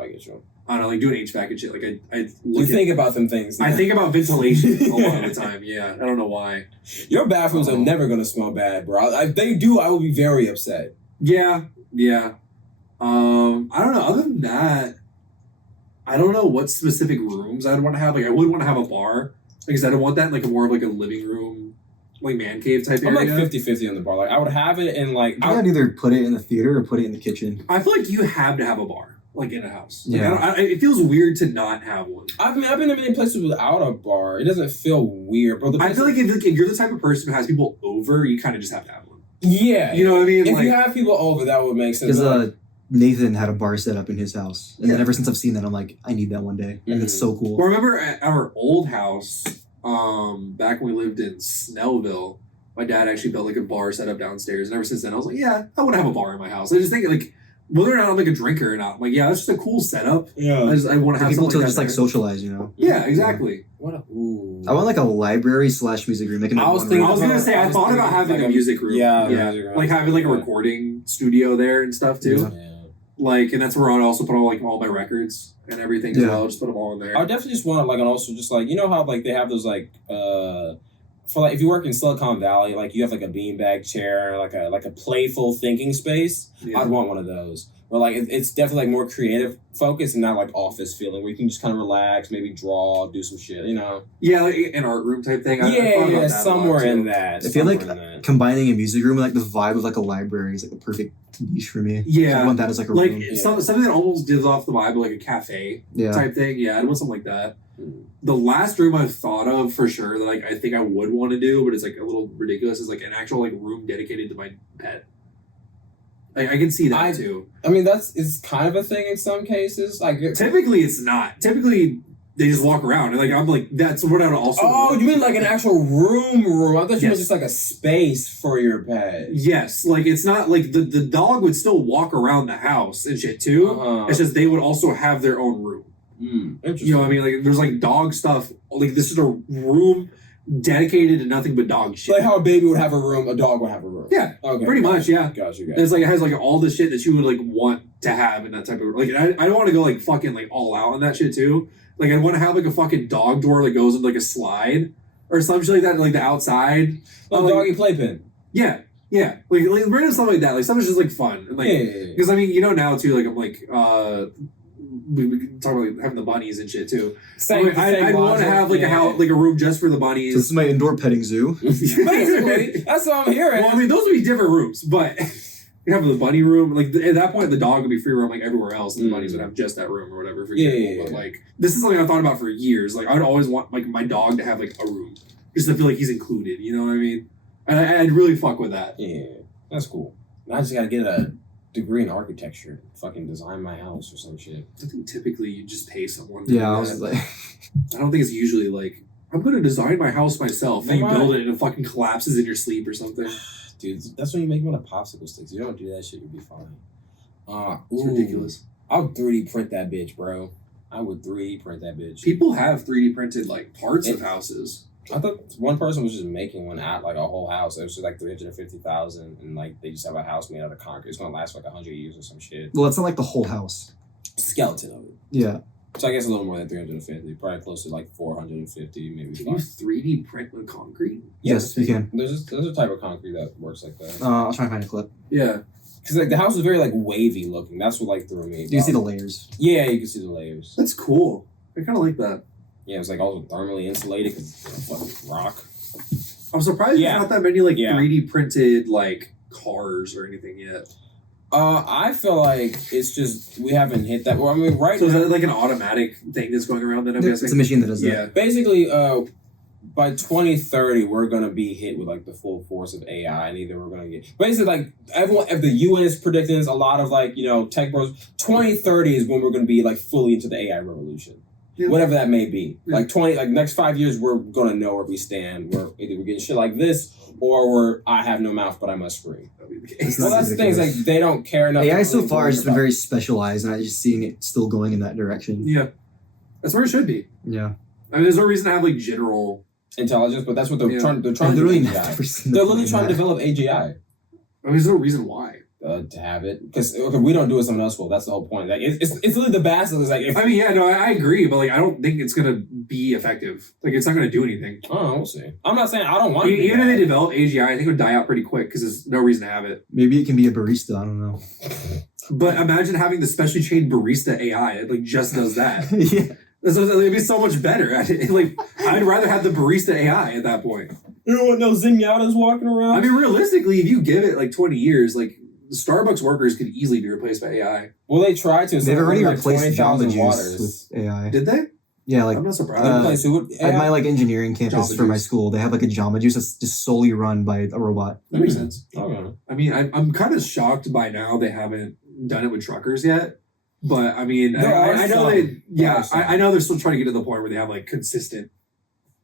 I don't know, like doing HVAC and shit. Like I You look at, think about them things. I think about ventilation a lot of the time. Yeah, I don't know why. Your bathrooms are never gonna smell bad, bro. If they do, I will be very upset. Yeah. I don't know. Other than that, I don't know what specific rooms I'd want to have. Like, I would want to have a bar because I don't want that in like a more of like a living room, like man cave type I'm area. like 50-50 on the bar. Like I would have it in like I'd either put it in the theater or put it in the kitchen. I feel like you have to have a bar, like in a house. Like, Yeah. it feels weird to not have one. I've been in many places without a bar. It doesn't feel weird, bro. I feel like if you're the type of person who has people over, you kind of just have to have one. yeah, You know what I mean? If Like, you have people over, that would make sense. Because But, like, Nathan had a bar set up in his house, and then Yeah. ever since I've seen that, I'm like, I need that one day, and it's so cool. well, remember at our old house, back when we lived in Snellville, my dad actually built like a bar set up downstairs, and ever since then, I was like, yeah, I want to have a bar in my house. I just think like whether or not I'm like a drinker or not, I'm like, yeah, that's just a cool setup. yeah. I want to For have people something to like just that like there. socialize, you know. Yeah, exactly. What a, ooh. I want like a library / music room. Like I was one thinking I was room. gonna say I thought about having a music room. Yeah, yeah, music room. like having like a Yeah. recording studio there and stuff too. Yeah. Like, and that's where I'd also put all my records and everything as Yeah. well. Just put them all in there. I definitely just want to like, and also just like, you know how like they have those like for like if you work in Silicon Valley, like you have like a beanbag chair, like a playful thinking space. Yeah. I'd want one of those. Where like it's definitely like more creative focus and not like office feeling where you can just kind of relax, maybe draw, do some shit, you know. Yeah, like an art room type thing. I thought Yeah, about yeah, that a lot, somewhere too. in that. I feel like somewhere in that. combining a music room with like the vibe of like a library is like the perfect niche for me. Yeah. I want that as like a Like room. Yeah. something that almost gives off the vibe of like a cafe Yeah. type thing. Yeah, I'd want something like that. Mm. The last room I've thought of for sure that like I think I would want to do, but it's like a little ridiculous, is like an actual like room dedicated to my pet. Like I can see that too. I mean, it's kind of a thing in some cases. Like, Typically, it's not. Typically, they just walk around, and like I'm like that's what I would also. oh, want. you mean like an actual room? I thought you meant Yes. just like a space for your pet. Yes, like it's not like the dog would still walk around the house and shit too. Uh-huh. It's just they would also have their own room. Interesting. You know what I mean? Like there's like dog stuff. Like this is a room dedicated to nothing but dog shit. Like how a baby would have a room, a dog would have a room. Yeah, Okay. pretty much, yeah. Gotcha. And it's like it has like all the shit that you would like want to have in that type of like. I don't want to go like fucking like all out on that shit too. Like I want to have like a fucking dog door that goes into like a slide or some shit like that, like the outside. Like like, doggy playpen. Yeah, like random stuff like that. Like stuff is just like fun and like Yeah. because I mean you know now too like I'm like we can talk about like, having the bunnies and shit too. I'd want to have like a house like a room just for the So bunnies. this is my indoor petting zoo. Basically, that's what I'm hearing. Well, I mean those would be different rooms, but you have the bunny room. Like at that point, the dog would be free roam like everywhere else, and the bunnies would have just that room or whatever. For Yeah, example. yeah, But yeah. like this is something I thought about for years. Like I would always want like my dog to have like a room, just to feel like he's included. You know what I mean? And I'd really fuck with that. Yeah, that's cool. I just gotta get a degree in architecture. Fucking design my house or some shit. I think typically you just pay someone. To do Yeah, I that. was like, I don't think it's usually like I'm going to design my house myself, and you build it and it fucking collapses in your sleep or something. Dude, that's when you make one of popsicle sticks. You don't do that shit, you'll be fine. It's Ooh. ridiculous. I would 3D print that bitch, bro. I would 3D print that bitch. People have 3D printed like parts of houses. I thought one person was just making one out, like a whole house. It was just like 350,000, and like they just have a house made out of concrete. It's gonna last for like 100 years or some shit. well, it's not like the whole house. Skeleton of it. Yeah. So I guess a little more than 350, probably close to like 450, maybe. Can you 3D print with concrete? Yes, you can. There's a type of concrete that works like that. I'll try and find a clip. Yeah. Because like the house was very like wavy looking. That's what like threw me. You can see the layers. Yeah, you can see the layers. That's cool. I kind of like that. Yeah, it was like also thermally insulated because fucking rock. I'm surprised Yeah. there's not that many like Yeah. 3D printed like cars or anything yet. I feel like it's just we haven't hit that. Well, I mean, right So is now, that like an automatic thing that's going around? Then I'm It's a guessing. machine that does that. Yeah. basically, by 2030, we're gonna be hit with like the full force of AI, and either we're gonna get basically like everyone. If the UN is predicting this, a lot of like tech bros, 2030 is when we're gonna be like fully into the AI revolution. Yeah. Whatever that may be. Yeah. Like next 5 years, we're gonna know where we stand. We're either we're getting shit like this, or I have no mouth, but I must scream. It's Well, not that's the thing. Is like they don't care enough. AI to so really far worry has been about- very specialized, and I'm just seeing it still going in that direction. Yeah, that's where it should be. Yeah. I mean, there's no reason to have like general. intelligence, but that's what they're Yeah. trying. They're I've trying to do literally AGI. never seen the They're literally point trying to in that. develop AGI I mean, there's no reason why. to have it because we don't do it, someone else will. That's the whole point. Like it's literally the basilisk. It's like if I mean, yeah, no, I agree, but like, I don't think it's gonna be effective. Like, it's not gonna do anything. oh, we'll see. I'm not saying I don't want. it to be Even if they bad. develop AGI, I think it would die out pretty quick because there's no reason to have it. Maybe it can be a barista. I don't know. But imagine having the specially trained barista AI. It like just does that. Yeah. It'd be so much better. Like, I'd rather have the barista AI at that point. You don't want no zinatas walking around. I mean, realistically, if you give it like 20 years, like the Starbucks workers could easily be replaced by AI. well, they tried to. So They've already like replaced Jamba 20,000 Juice waters. with AI. Did they? Yeah, like I'm not surprised. They Uh, replaced it with at AI. my like engineering campus Jamba for my Juice. school, they have like a Jamba Juice that's just solely run by a robot. that makes sense. Okay. I mean, I'm kind of shocked by now they haven't done it with truckers yet. But I mean, There are I know some. they, yeah, There are some. I know they're still trying to get to the point where they have like consistent,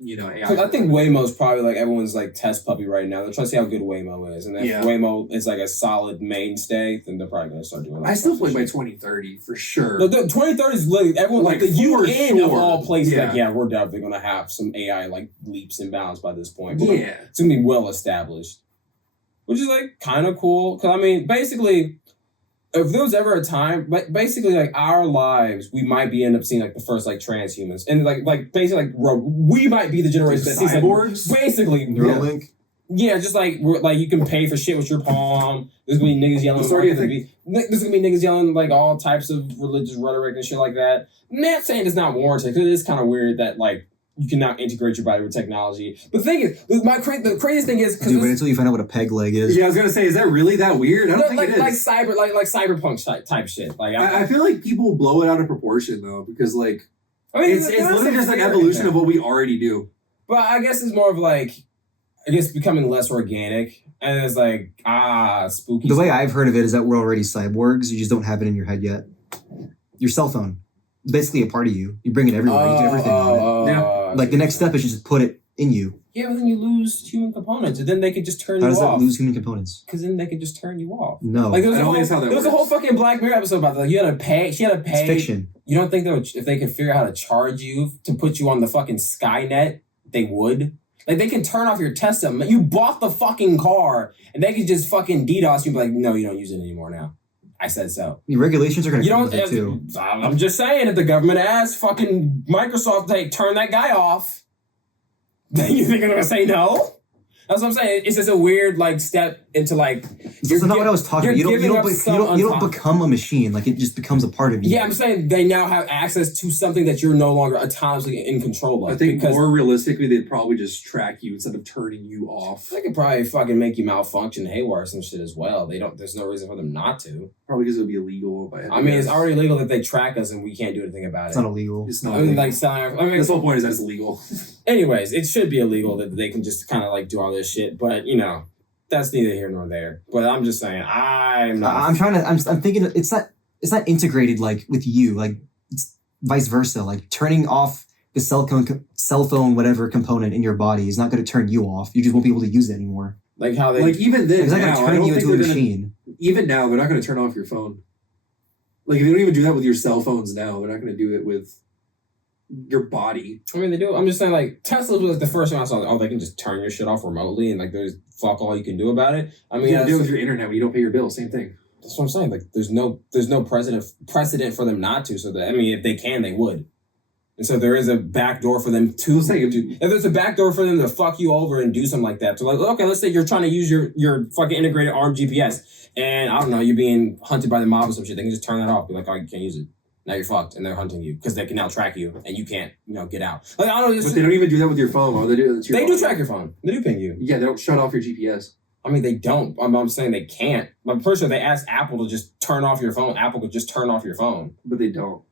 AI. 'Cause I think Waymo's probably like everyone's like test puppy right now. They're trying to see how good Waymo is, and if Yeah. Waymo is like a solid mainstay, then they're probably gonna start doing. Like, I still stuff think and by shit. 2030 for sure. The 2030 is literally everyone like the Like, for UN of sure. all places. Yeah. Like, yeah, we're definitely gonna have some AI like leaps and bounds by this point. But, like, Yeah. it's gonna be well established, which is like kind of cool. Because I mean, basically, if there was ever a time, like basically, like our lives, we might be end up seeing like the first like transhumans, and like basically like we might be the generation that sees like, Cyborgs? basically. Neuralink. Yeah, just like like you can pay for shit with your palm. There's gonna be niggas yelling. That's already a There's gonna be niggas yelling like all types of religious rhetoric and shit like that. I'm not saying it's not warranted because it is kind of weird that like you can now integrate your body with technology. But the thing is, the craziest thing is Dude, wait until you find out what a peg leg is. Yeah, I was gonna say, is that really that weird? I don't think like it is. like cyberpunk type shit. Like I feel like people blow it out of proportion though, because like I mean, it's literally just an evolution of what we already do. But I guess it's more of like becoming less organic, and it's like spooky. The way I've heard of it is that we're already cyborgs. You just don't have it in your head yet. Your cell phone. It's basically a part of you. You bring it everywhere. You do everything on it. Like the next step is just put it in you. Yeah, but then you lose human components, and then they could just turn How you does that off. lose human components? Because then they could just turn you off. No. Like there was, I a don't whole, think that's how that there was a whole works. fucking Black Mirror episode about that. Like, you had to pay. She had to It's pay. fiction. You don't think if they could figure out how to charge you to put you on the fucking Skynet, they would? Like they can turn off your Tesla. You bought the fucking car, and they could just fucking DDoS you. And be like, no, you don't use it anymore now. I said so. The regulations are going to You come don't. with it too. I'm just saying, if the government asks fucking Microsoft, hey, turn that guy off, then you think they're gonna say no? That's what I'm saying. It's just a weird like step into like. That's not what I was talking about. you're You giving up don't some you don't on top. become a machine. Like it just becomes a part of you. Yeah, I'm saying they now have access to something that you're no longer autonomously in control of. I think because more realistically, they'd probably just track you instead of turning you off. they could probably fucking make you malfunction haywire or some shit as well. They don't. There's no reason for them not to. Probably because it would be illegal. But I mean, it's already legal that they track us and we can't do anything about It's it. not illegal. It's not. I mean, illegal. like selling. I mean, That's the whole point is that it's illegal. anyways, it should be illegal that they can just kind of like do all this shit. But that's neither here nor there. But I'm just saying, I'm not. I'm thinking it's not integrated like with you. Like it's vice versa. Like turning off the cell phone whatever component in your body is not going to turn you off. You just won't be able to use it anymore. like how they. Like even then, It's not going now, to I turn don't you think into a they're gonna. machine. Even now, they're not going to turn off your phone. Like if they don't even do that with your cell phones now, they're not going to do it with your body. I mean, they do. I'm just saying, like Tesla was like the first one I saw. Like, oh, they can just turn your shit off remotely, and like there's fuck all you can do about it. I mean, You that's, do it with your internet when you don't pay your bill. Same thing. that's what I'm saying. Like, there's no precedent for them not to. So that if they can, they would. And so there is a back door for them to Say if do. If there's a back door for them to fuck you over and do something like that, so like, okay, let's say you're trying to use your fucking integrated armed GPS, and I don't know, you're being hunted by the mob or some shit. They can just turn that off. Be like, oh, you can't use it. Now you're fucked, and they're hunting you because they can now track you, and you can't, get out. Like I don't know. But they don't even do that with your phone. Why would they do that to your They do phone? track your phone. They do ping you. Yeah, they don't shut off your GPS. I mean, they don't. I'm saying they can't. I'm pretty sure they asked Apple to just turn off your phone. Apple could just turn off your phone. But they don't.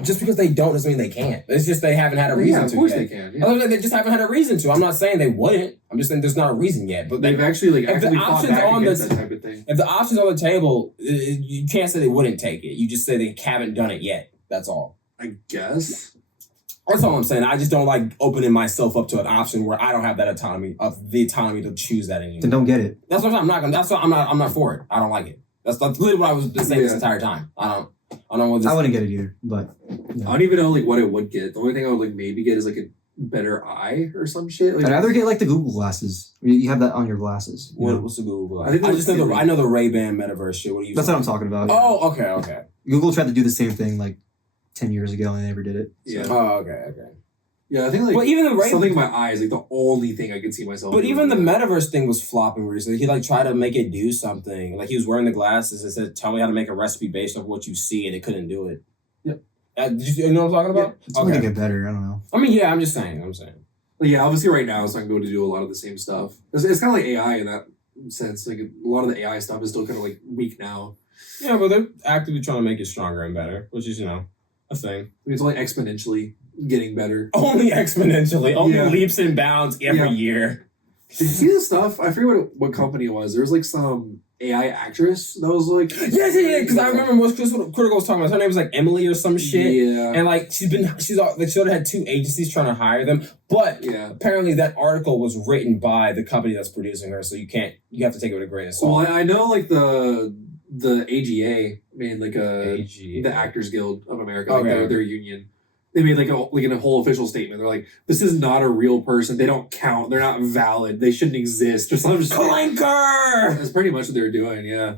Just because they don't doesn't mean they can't. It's just they haven't had a reason to. Of course yet. they can. Yeah. They just haven't had a reason to. I'm not saying they wouldn't. I'm just saying there's not a reason yet. But They've actually if the actively fought options back on against that type of thing. If the option's on the table, you can't say they wouldn't take it. You just say they haven't done it yet. That's all. I guess. That's all I'm saying. I just don't like opening myself up to an option where I don't have that autonomy to choose that anymore. Then don't get it. That's what I'm not. That's what I'm not for it. I don't like it. That's literally what I was saying this entire time. I don't know. I wouldn't get it either, but I don't even know what it would get. The only thing I would maybe get is a better eye or some shit. I'd rather get the Google glasses. You have that on your glasses. What's the Google glass? I know the Ray-Ban metaverse shit. What are you? That's what I'm talking about. Oh, okay. Google tried to do the same thing 10 years ago and they never did it. So. Yeah. Oh, okay. Yeah, I think but even the something in my eyes, the only thing I could see myself. But doing. even the metaverse thing was flopping recently. He tried to make it do something. He was wearing the glasses and said, "Tell me how to make a recipe based off what you see," and it couldn't do it. Yep. You know what I'm talking about? It's only gonna get better. I don't know. I mean, yeah, I'm just saying. But yeah, obviously, right now it's not going to do a lot of the same stuff. It's kind of like AI in that sense. A lot of the AI stuff is still kind of weak now. Yeah, but they're actively trying to make it stronger and better, which is a thing. I mean, it's only exponentially getting better. Only exponentially. Only leaps and bounds every year. Did you see this stuff? I forget what company it was. There was some AI actress that was Yeah. Because I remember what Critical was talking about. Her name was Emily or some shit. Yeah. And she would have had 2 agencies trying to hire them. But apparently that article was written by the company that's producing her, so you have to take it with a grain of salt. Well, I know the AGA made the Actors Guild of America, their union. They made a whole official statement. They're like, this is not a real person. They don't count. They're not valid. They shouldn't exist or something. Clinker! That's pretty much what they were doing, yeah.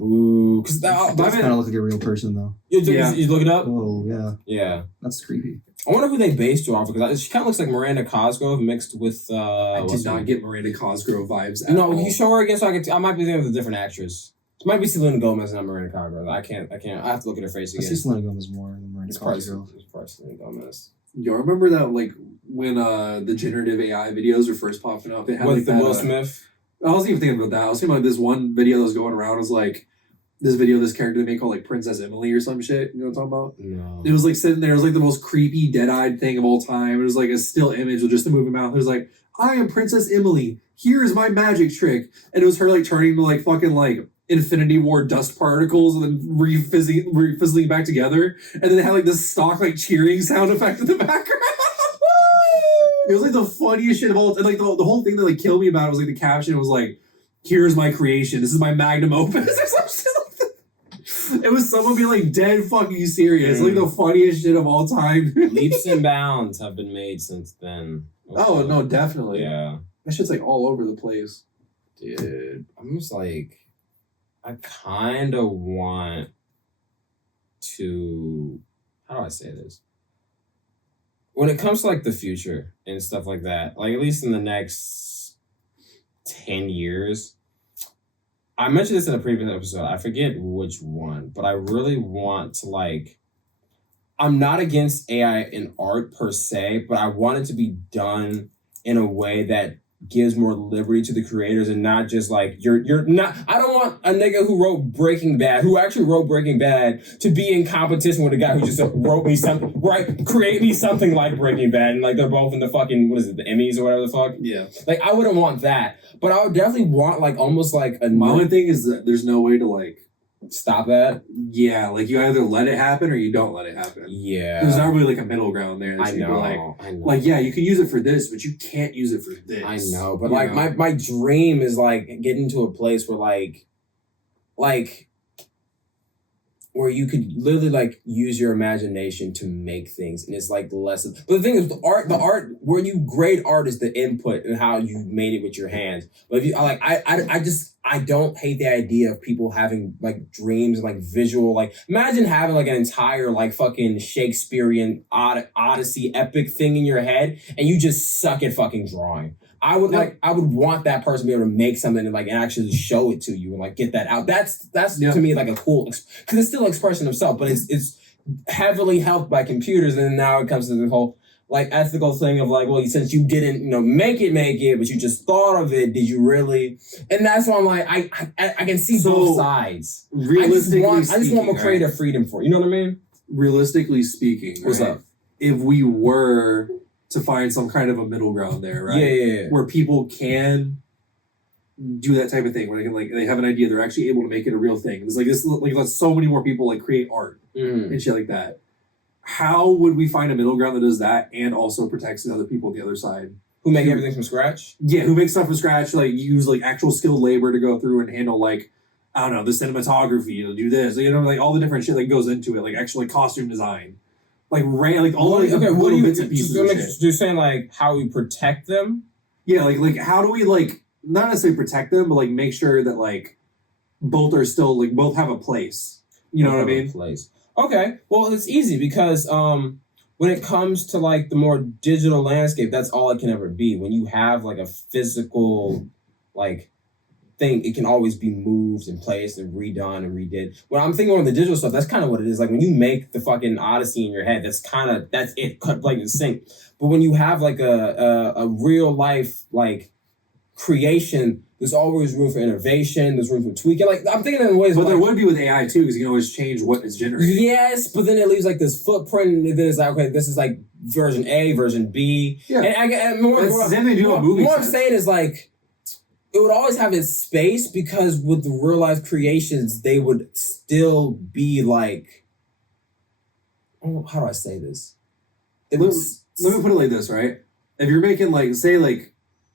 Ooh. Because that kind of look like a real person, though. You look it up? Oh, yeah. Yeah. That's creepy. I wonder who they based her off of, because she kind of looks like Miranda Cosgrove mixed with... I did not get Miranda Cosgrove vibes at all. all. You show her again so I might be thinking of a different actress. It might be Selena Gomez and not Miranda Cosgrove. I can't. I have to look at her face again. I see Selena Gomez more than Miranda Cosgrove. It's probably Selena Gomez. Y'all remember that when the generative AI videos were first popping up? They had with Will Smith? I wasn't even thinking about that. I was thinking about this one video that was going around. It was this video of this character they made called Princess Emily or some shit. You know what I'm talking about? No. It was sitting there. It was the most creepy, dead-eyed thing of all time. It was a still image with just a moving mouth. It was I am Princess Emily. Here is my magic trick. And it was her turning to fucking Infinity War dust particles and then refizzling back together. And then they had this stock cheering sound effect in the background. It was the funniest shit of all. And the whole thing that killed me about it was the caption was here's my creation. This is my magnum opus or some shit like that. It was someone being dead fucking serious. The funniest shit of all time. Leaps and bounds have been made since then. Oh no, definitely. Yeah. That shit's all over the place. Dude, I'm just I kind of want to... How do I say this? When it comes to the future and stuff like that, at least in the next 10 years, I mentioned this in a previous episode. I forget which one, but I really want to I'm not against AI in art per se, but I want it to be done in a way that gives more liberty to the creators and not just you're not. I don't want a nigga who actually wrote Breaking Bad to be in competition with a guy who just wrote me something, create me something like Breaking Bad, and they're both in the fucking, the Emmys or whatever the fuck. Yeah. I wouldn't want that, but I would definitely want almost a... My only thing is that there's no way to stop that. Yeah, you either let it happen or you don't let it happen. Yeah. There's not really a middle ground there. I know. I know. Yeah, you can use it for this, but you can't use it for this. I know, but my dream is getting to a place where where you could literally use your imagination to make things, and it's less of, but the thing is the art where you grade art is the input and how you made it with your hands. But if you I don't hate the idea of people having dreams and visual, imagine having an entire fucking Shakespearean Odyssey epic thing in your head and you just suck at fucking drawing. I would I would want that person to be able to make something and and actually show it to you and get that out. That's to me a cool, because it's still expression of self, but it's heavily helped by computers. And then now it comes to the whole, like ethical thing of like, well, since you didn't, make it, but you just thought of it, did you really? And that's why I'm like, I can see both sides. Realistically I just want more speaking, creative freedom for it. You know what I mean? Realistically speaking, What's right? up? If we were to find some kind of a middle ground there, right? Yeah. Where people can do that type of thing, where they can they have an idea, they're actually able to make it a real thing. It's like this, like let so many more people like create art and shit like that. How would we find a middle ground that does that and also protects the other people on the other side? Who make everything from scratch? Yeah, who makes stuff from scratch, like use like actual skilled labor to go through and handle like, I don't know, the cinematography to do this, like all the different shit that goes into it, like actually costume design. Like all what do you bits and pieces of shit. You're saying like how we protect them? Yeah, like how do we like not necessarily protect them, but like make sure that like both are still like both have a place. You know what I mean? Place. Okay. Well, it's easy because when it comes to like the more digital landscape, that's all it can ever be. When you have like a physical like thing, it can always be moved and placed and redone and redid. When I'm thinking on the digital stuff, that's kind of what it is. Like when you make the fucking Odyssey in your head, that's it, cut like in sync. But when you have like a real life like creation, there's always room for innovation. There's room for tweaking. Like I'm thinking in ways. But there would be with AI too, because you can always change what is generated. Yes, but then it leaves like this footprint, and then it's like, okay, this is like version A, version B. Yeah, and more. What I'm saying is like, it would always have its space because with the real life creations, they would still be like, how do I say this? Let me put it like this, right? If you're making like, say like,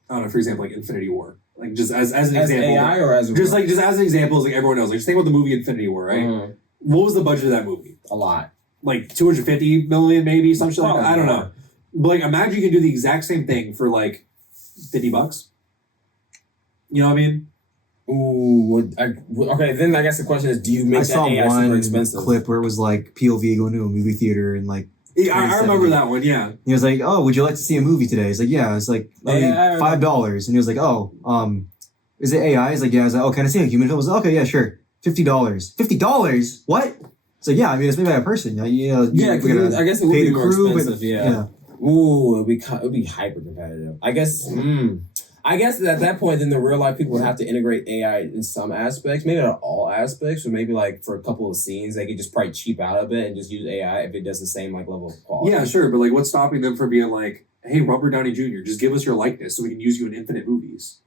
I don't know, for example, like Infinity War. Like just as an example, AI or as just as an example, like everyone knows. Like just think about the movie Infinity War, right? What was the budget of that movie? A lot, like 250 million, maybe some shit like that. I don't know, but like imagine you can do the exact same thing for like $50. You know what I mean? Ooh, okay. Then I guess the question is, do you make that AI super expensive? Clip where it was like POV going to a movie theater and like. Yeah, I remember that one. Yeah, he was like, "Oh, would you like to see a movie today?" He's like, "Yeah." It's like $5, and he was like, "Oh, is it AI?" He's like, "Yeah." I was like, "Oh, can I see a human film?" I was like, "Okay, yeah, sure." $50. $50? What? So yeah, I mean, it's made by a person. I guess it would be more expensive. Yeah. Ooh, it'd be hyper competitive. I guess. I guess at that point, then the real life people would have to integrate AI in some aspects, maybe not all aspects, or maybe like for a couple of scenes, they could just probably cheap out of it and just use AI if it does the same like level of quality. Yeah, sure, but like, what's stopping them from being like, "Hey, Robert Downey Jr., just give us your likeness so we can use you in infinite movies."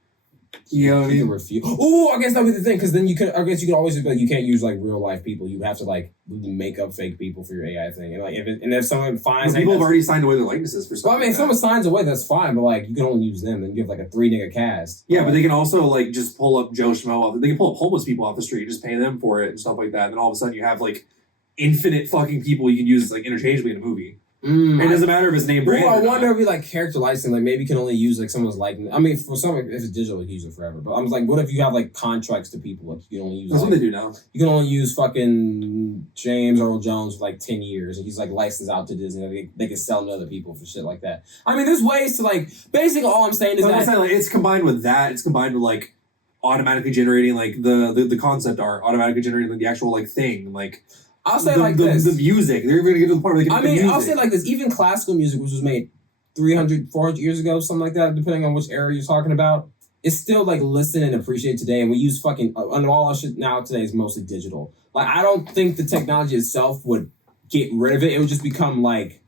You know what I mean? Oh, I guess that would be the thing, because then you could always just be like, you can't use like real life people. You have to like make up fake people for your AI thing, and like if someone finds people have already signed away their likenesses for stuff. Well, I mean, if someone signs away, that's fine, but like you can only use them and give like a 3-nigga cast. Yeah, but they can also like just pull up Joe Schmo. They can pull up homeless people off the street, just pay them for it and stuff like that. And then all of a sudden you have like infinite fucking people you can use like interchangeably in a movie. It doesn't matter if it's named Brainrot. I wonder if we like character licensing, like maybe you can only use like someone's likeness. I mean, for some, if it's digital, you can use it forever. But I was like, what if you have like contracts to people? Like you can only use. That's what they do now. You can only use fucking James Earl Jones for like 10 years, and he's like licensed out to Disney. They can sell to other people for shit like that. I mean, there's ways to like. Basically, all I'm saying is that like, it's combined with that. It's combined with like automatically generating like the concept art, automatically generating like, the actual like thing, like. I'll say this. The music. They're going to get to the part where they can I'll say like this. Even classical music, which was made 300, 400 years ago, something like that, depending on which era you're talking about, it's still like listened and appreciated today. And we use fucking, and all our shit now today is mostly digital. Like, I don't think the technology itself would get rid of it. It would just become like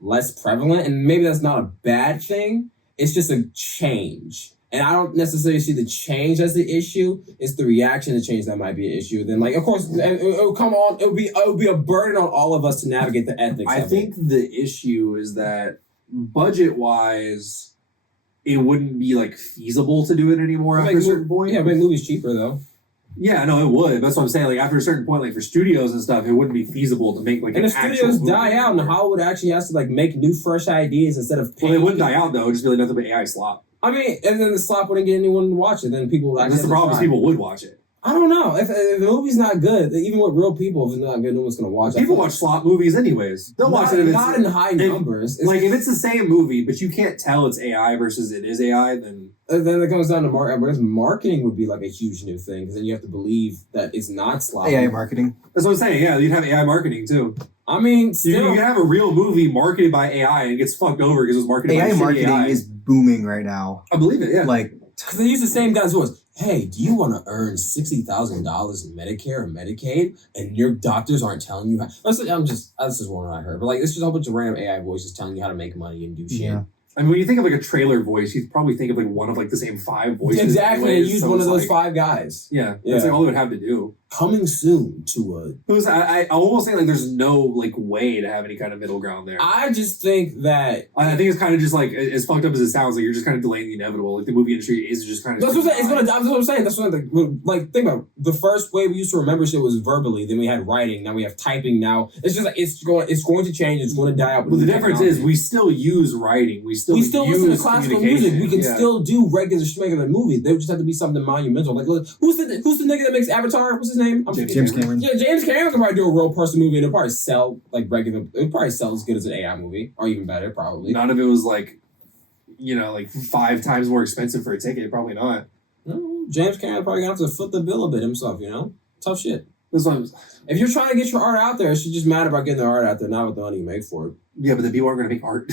less prevalent. And maybe that's not a bad thing. It's just a change. And I don't necessarily see the change as the issue. It's the reaction to change that might be an issue. Then, like, of course, it would come on. It would be a burden on all of us to navigate the ethics. I think the issue is that budget-wise, it wouldn't be like feasible to do it anymore after a certain point. Yeah, make movies cheaper though. Yeah, no, it would. That's what I'm saying. Like after a certain point, like for studios and stuff, it wouldn't be feasible to make like. And the studios die out, and Hollywood actually has to like make new, fresh ideas instead of. Well, they wouldn't die out though. It'd just be like nothing but AI slop. I mean, and then the slop wouldn't get anyone to watch it. Then people would actually. That's the problem. Is people would watch it. I don't know. If the movie's not good, even with real people, if it's not good, no one's gonna watch it. People watch slot movies anyways. They'll watch it if it's not in high numbers. Like if it's the same movie, but you can't tell it's AI versus it is AI, then it comes down to marketing. Whereas marketing would be like a huge new thing because then you have to believe that it's not sloppy. AI marketing. that's what I'm saying. Yeah, you'd have AI marketing too. I mean, still, You can have a real movie marketed by AI and it gets fucked over because it was marketed by AI shitty marketing AI. is booming right now. I believe it. Yeah. Like, because they use the same guy's voice. Hey, do you want to earn $60,000 in Medicare or Medicaid, and your doctors aren't telling you how? That's just one I heard, but like it's just a whole bunch of random AI voices telling you how to make money and do shit. yeah. I mean, when you think of like a trailer voice, you probably think of like one of like the same 5 voices. Exactly, they anyways, use so one of it's those like, 5 guys. Yeah, Yeah. that's like all they would have to do. Coming soon to I almost say like there's no like way to have any kind of middle ground there. I just think that I think it's kind of just like as fucked up as it sounds. Like you're just kind of delaying the inevitable. Like the movie industry is just kind of. that's what I'm saying. That's what like think about it. The first way we used to remember shit was verbally. Then we had writing. Now we have typing. Now it's just like it's going to change. It's going to die out. Well, the difference is we still use writing. We still listen use to classical music. We can still do regular movie. They would just have to be something monumental. Like who's the nigga that makes Avatar? What's his name? James Cameron. Yeah, James Cameron could probably do a real person movie and it'll probably sell like regular. It would probably sell as good as an AI movie, or even better, probably. None of it was like, like 5 times more expensive for a ticket. Probably not. No, James Cameron probably gonna have to foot the bill a bit himself. Tough shit. That's what I'm, If you're trying to get your art out there, it's just mad about getting the art out there, not with the money you make for it. yeah, but the people aren't going to make art.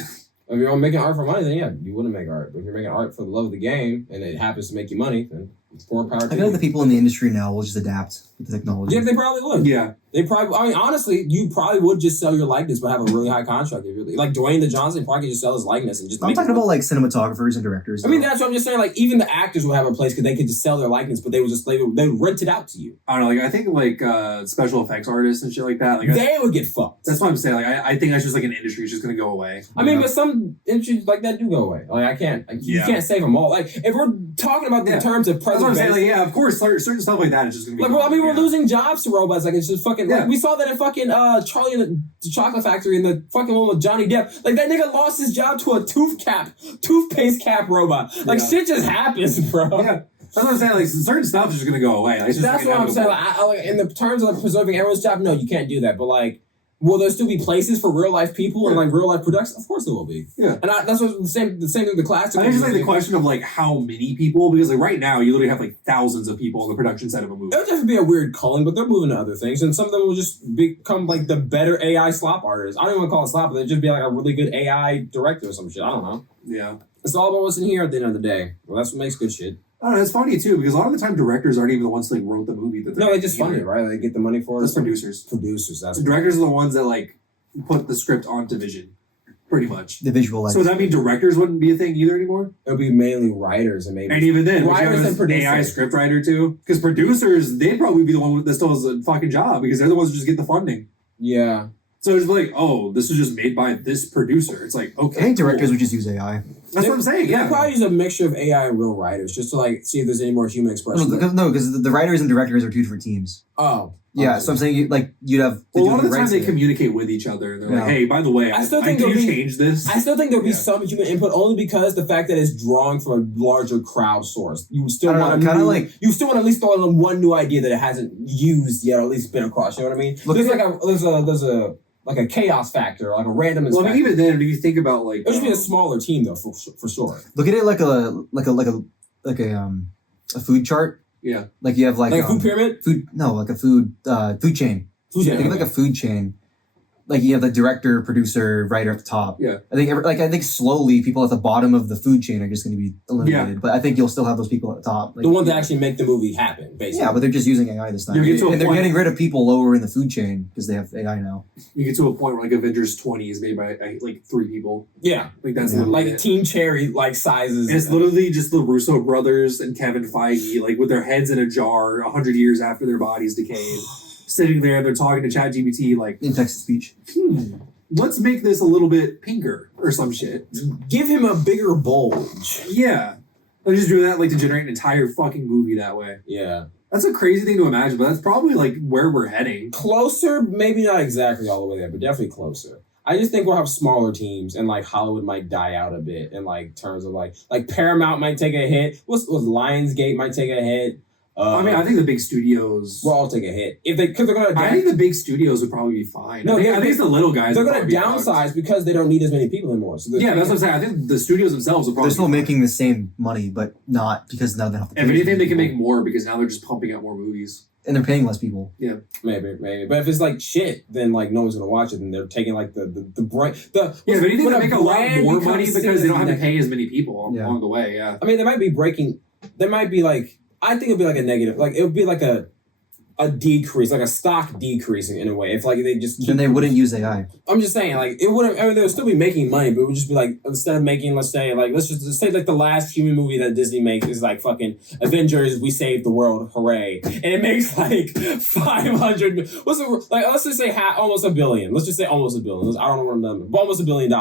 If you're making art for money, then yeah, you wouldn't make art. But if you're making art for the love of the game and it happens to make you money, then it's more power to I feel like the you. people in the industry now will just adapt with the technology. Yeah, they probably would. yeah. They probably. I mean, honestly, you probably would just sell your likeness, but have a really high contract. If you're like Dwayne the Johnson, probably could just sell his likeness and just. I'm make talking it about like cinematographers and directors. I mean, though. that's what I'm just saying. Like, even the actors would have a place because they could just sell their likeness, but they would rent it out to you. I don't know. Like I think like special effects artists and shit like that. Like They would get fucked. that's what I'm saying. Like I think that's just like an industry. It's just going to go away. I mean, but some industries like that do go away. Like I can't. You Yeah. can't save them all. Like if we're talking about the Yeah. terms of That's what I'm preservation. saying. Like yeah, of course, certain stuff like that is just going to be. Like, we're yeah. losing jobs to robots. Like, it's just fucking. Yeah. Like, we saw that in fucking Charlie and the Chocolate Factory and the fucking one with Johnny Depp. Like, that nigga lost his job to a toothpaste cap robot. Like, Yeah. shit just happens, bro. Yeah. That's what I'm saying. Like certain stuff is just going to go away. Like, it's just That's like what I'm saying. inevitable. Like, in the terms of preserving everyone's job, no, you can't do that. But, like, will there still be places for real life people and, like, real life production? Of course there will be. Yeah. And that's what the same thing with the classic. I think it's just like the question of like how many people, because like right now you literally have like thousands of people on the production set of a movie. It would definitely be a weird culling, but they're moving to other things, and some of them will just become like the better AI slop artists. I don't even want to call it slop, but they'd just be like a really good AI director or some shit. I don't know. Yeah. It's all about what's in here at the end of the day. Well, that's what makes good shit. I don't know, it's funny too, because a lot of the time directors aren't even the ones that like wrote the movie that No, they just fund it, right? They get the money for it. That's producers. Producers, that's The directors are the ones that like put the script onto vision. Pretty much. the visual. So would that mean directors wouldn't be a thing either anymore? It'll be mainly writers and maybe. And even then, Writers and producers. AI script writer too. Because producers, they'd probably be the one that still has a fucking job because they're the ones who just get the funding. Yeah. So it's like, oh, this is just made by this producer. It's like, okay. I think directors cool. would just use AI. That's what I'm saying. They Yeah. probably use a mixture of AI and real writers just to like see if there's any more human expression. No, because the writers and directors are two different teams. Oh. Yeah, okay. so I'm saying you'd have. Well, a lot of the rights time they in it. communicate with each other. They're Yeah. like, hey, by the way, I still think can there'll you be- change this? I still think there'll be Yeah. some human input only because the fact that it's drawing from a larger crowd source. You still I don't want know, kinda like- you still want to at least throw in one new idea that it hasn't used yet, or at least been across. You know what I mean? Look There's at- there's a chaos factor, like a randomness Well, I factor. mean, even then, if you think about like, It should be a smaller team though, for sure. Look at it like a food chart. yeah, Like you have like Like a food pyramid. like a food chain. Food Think chain. of like a food chain. Like you have the director, producer, writer at the top. Yeah. I think slowly people at the bottom of the food chain are just going to be eliminated. But I think you'll still have those people at the top. Like, The ones that actually make the movie happen, basically. yeah, but they're just using AI this time. You get to a And they're point- getting rid of people lower in the food chain because they have AI now. you get to a point where like Avengers 20 is made by like 3 people. Yeah. Like that's Yeah. literally Like it. Team Cherry, like sizes. And it's literally just the Russo brothers and Kevin Feige, like with their heads in a jar 100 years after their bodies decayed, sitting there, they're talking to ChatGPT like, In text to speech. let's make this a little bit pinker or some shit. Give him a bigger bulge. Yeah. They're just doing that like to generate an entire fucking movie that way. Yeah. That's a crazy thing to imagine, but that's probably like where we're heading. Closer, maybe not exactly all the way there, but definitely closer. I just think we'll have smaller teams and like Hollywood might die out a bit in like terms of like Paramount might take a hit. What's Lionsgate might take a hit. I mean, I think the big studios. We'll all take a hit because they're gonna. I think the big studios would probably be fine. No, I think it's the little guys. They're that gonna probably downsize because they don't need as many people anymore. So yeah, that's what I'm saying. I think the studios themselves will probably. They're still be fine. making the same money, but not because now they don't have to pay If anything, they can people. make more because now they're just pumping out more movies. And they're paying less people. Maybe. But if it's like shit, then like no one's gonna watch it, and they're taking like the brand. Yeah, but anything when to make a lot brand more becomes money seen because they don't have to as pay as many people Yeah. along the way. Yeah. I mean, they might be breaking. There might be like. I think it'd be like a negative. Like it would be like a decrease, like a stock decreasing in a way. If like they just Then they wouldn't use AI. I'm just saying, like it wouldn't. I mean, they would still be making money, but it would just be like instead of making, let's say let's say like the last human movie that Disney makes is like fucking Avengers, we saved the world, hooray, and it makes like 500. What's the like? Let's just say almost $1 billion. Let's just say almost $1 billion. I don't know what number, but almost $1 billion.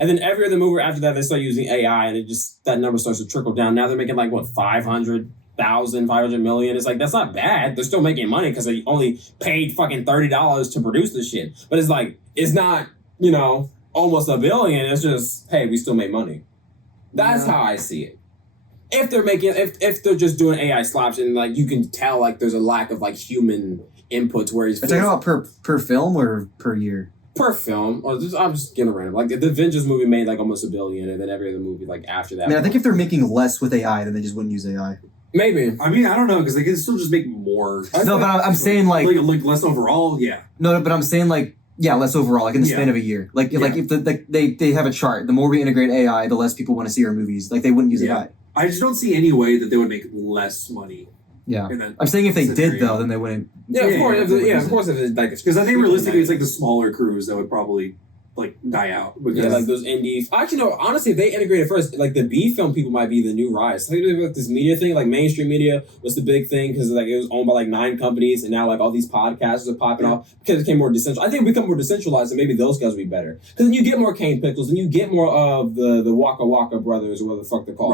And then every other movie after that, they start using AI, and it just that number starts to trickle down. Now they're making like what 500 million. It's like that's not bad. They're still making money because they only paid fucking $30 to produce this shit. But it's like it's not almost $1 billion. It's just hey, we still make money. That's how I see it. If they're making if they're just doing AI slaps and like you can tell like there's a lack of like human inputs where he's Are you talking about per film or per year? per film. Or I'm just getting random. Like the Avengers movie made like almost $1 billion, and then every other movie like after that. I mean, I think if they're making less with AI, then they just wouldn't use AI. maybe. I mean, I don't know because they can still just make more. No, but I'm saying like less overall. Yeah. no, but I'm saying like yeah, less overall, like in the span of a year. Like if they have a chart, the more we integrate AI, the less people want to see our movies. Like they wouldn't use AI. I just don't see any way that they would make less money. Yeah. in that I'm saying if they did scenario. though, then they wouldn't. Yeah, of course. Of course. If it's like Because I think realistically, it's like the smaller crews that would probably like die out. Because like those indie. Actually, no. Honestly, if they integrated first, like the B film people might be the new rise. Like this media thing, like mainstream media was the big thing because like it was owned by like 9 companies, and now like all these podcasts are popping off because it became more decentralized. I think it become more decentralized, and maybe those guys will be better because then you get more Kane Pickles, and you get more of the Waka Waka brothers or whatever the fuck they're called.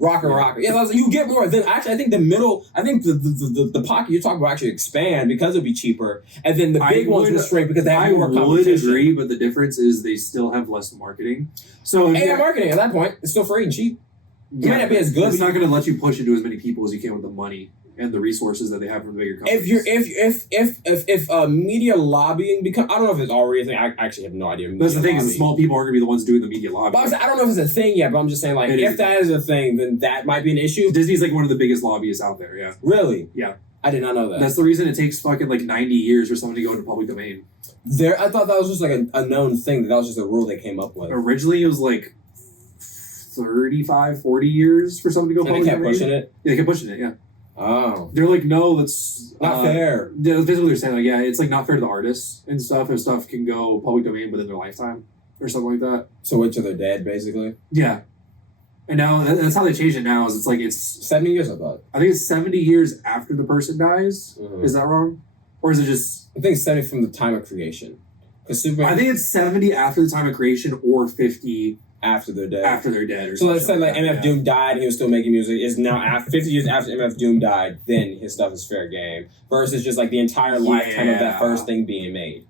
Rocker. Yeah, you get more. Then actually, I think the middle. I think the pocket you're talking about actually expand because it'll be cheaper, and then the big ones will shrink because they have more I would competition. agree, but the difference is they still have less marketing. So AI marketing at that point, it's still free and cheap. It might not be as good. It's not going to let you push into as many people as you can with the money and the resources that they have from the bigger companies. If media lobbying become, I don't know if it's already a thing. I actually have no idea. That's the thing is the small people aren't going to be the ones doing the media lobby. But I don't know if it's a thing yet. But I'm just saying, like, if that is a thing, then that might be an issue. Disney's like one of the biggest lobbyists out there. Yeah. Really? Yeah. I did not know that. That's the reason it takes fucking like 90 years for someone to go into public domain. I thought that was just like a known thing. That was just a rule they came up with. Originally, it was like 35, 40 years for someone to go And public they kept domain. pushing it. Yeah, they kept pushing it. Yeah. Oh, They're like, no, that's not fair. Yeah, that's basically what they're saying. Like, yeah, it's like not fair to the artists and stuff. If stuff can go public domain within their lifetime or something like that. So wait till they're dead, basically. Yeah. And now that's how they changed it now. Is it's like it's 70 years, I thought. I think it's 70 years after the person dies. Mhm. Is that wrong? Or is it just? I think it's 70 from the time of creation. Because Superman. I think it's 70 after the time of creation, or 50 after they're dead. after they're dead. Or So let's say something like that, MF yeah. Doom died and he was still making music. Is now 50 years after MF Doom died, then his stuff is fair game. Versus just like the entire lifetime of that Yeah. first thing being made.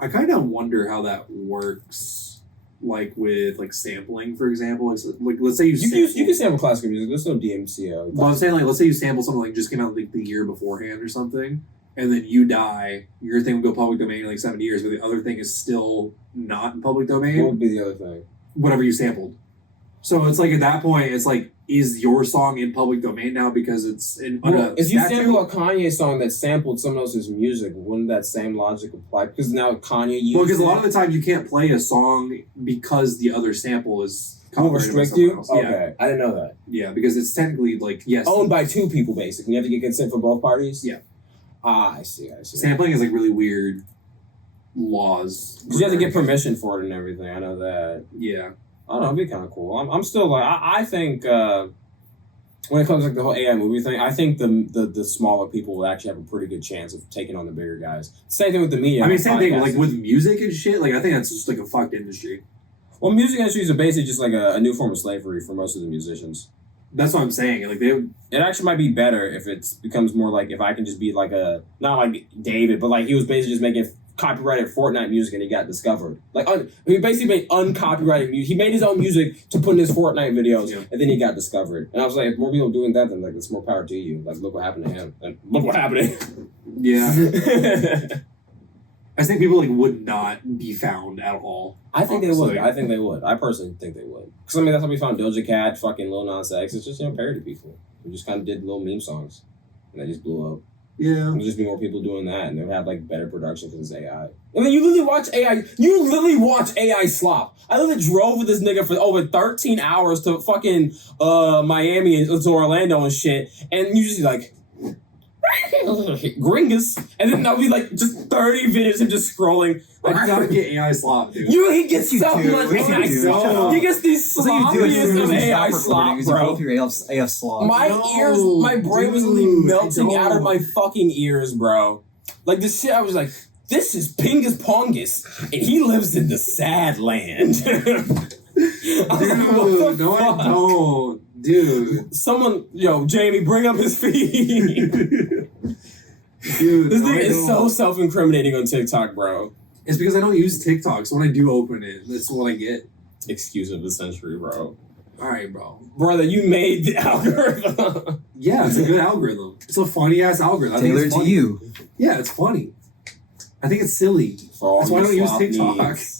I kind of wonder how that works, like with like sampling, for example. Like let's say You can sample classical music. There's no DMCA. Well, I'm saying like let's say you sample something like just came out like the year beforehand or something, and then you die. Your thing will go public domain in like 70 years, but the other thing is still not in public What domain. would be the other thing? Whatever you sampled. So it's like at that point, it's like, is your song in public domain now because it's in Well, if you statute? sample a Kanye song that sampled someone else's music, wouldn't that same logic apply? Because now Kanye used Well, because a lot of the time you can't play a song because the other sample is will copyrighted by restrict someone you? else. Okay. I didn't know that. Yeah, because it's technically like yes, Owned by 2 people, basically. You have to get consent from both parties? Yeah. Ah, I see. sampling is like really weird laws. Because you have to get permission for it and everything. I know that. Yeah. I don't know, it'd be kind of cool. I'm still like, I think when it comes to like the whole AI movie thing, I think the smaller people will actually have a pretty good chance of taking on the bigger guys. Same thing with the media. I mean, same thing. Like podcasting. with music and shit. Like I think that's just like a fucked industry. Well, music industries are basically just like a new form of slavery for most of the musicians. That's what I'm saying. Like they. It actually might be better if it becomes more like if I can just be like not like David, but like he was basically just making copyrighted Fortnite music and he got discovered. Like he basically made uncopyrighted music. He made his own music to put in his Fortnite videos, and then he got discovered. And I was like, if more people doing that, then like it's more power to you. Like look what happened to him. And look what happened to him. Yeah. I think people like would not be found at all. I think they would. I think they would. I personally think they would. Because I mean that's how we found Doja Cat, fucking Lil Nas X. It's just parody people. We just kind of did little meme songs, and they just blew up. Yeah. There'd just be more people doing that, and they would have like better production because it's AI. And then you literally watch AI. You literally watch AI slop. I literally drove with this nigga for over 13 hours to fucking Miami and to Orlando and shit, and you just like gringas, and then that'll be like just 30 videos of just scrolling. I do not get AI slop, dude. He gets so much Yes, you AI do. slop. He gets these sloppiest of AI slop, bro. AF slop. My ears, my brain was literally melting out of my fucking ears, bro. Like this shit, I was like, this is Pingus Pongus, and he lives in the sad land. Dude, no, I don't. Dude. Someone, Jamie, bring up his feed. Dude, This nigga is so self-incriminating on TikTok, bro. It's because I don't use TikTok, so when I do open it, that's what I get. Excuse of the century, bro. Alright, bro. Brother, you made the algorithm. Yeah, it's a good algorithm. It's a funny-ass algorithm. I think Tailored it's to funny. you. Yeah, it's funny. I think it's silly. That's why I don't use TikTok. Needs.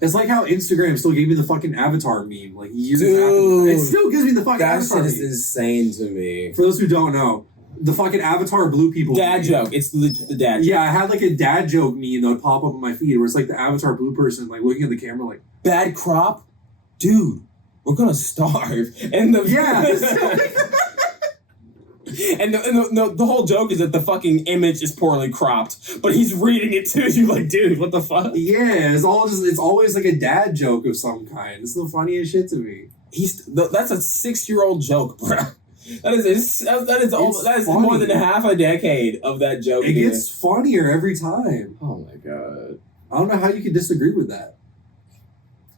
It's like how Instagram still gave me the fucking avatar meme. Like, years Dude, after. It still gives me the fucking That avatar shit is meme. insane to me. For those who don't know, the fucking avatar blue people. Dad meme. joke. It's legit the dad joke. Yeah, I had like a dad joke meme that would pop up on my feed where it's like the avatar blue person like looking at the camera like, Bad crop? Dude, we're gonna starve. And the and the whole joke is that the fucking image is poorly cropped, but he's reading it to you like, dude, what the fuck? yeah, it's always like a dad joke of some kind. It's the funniest shit to me. That's a 6-year-old joke, bro. That is funny. more than half a decade of that joke. It gets funnier every time. Oh my god. I don't know how you can disagree with that.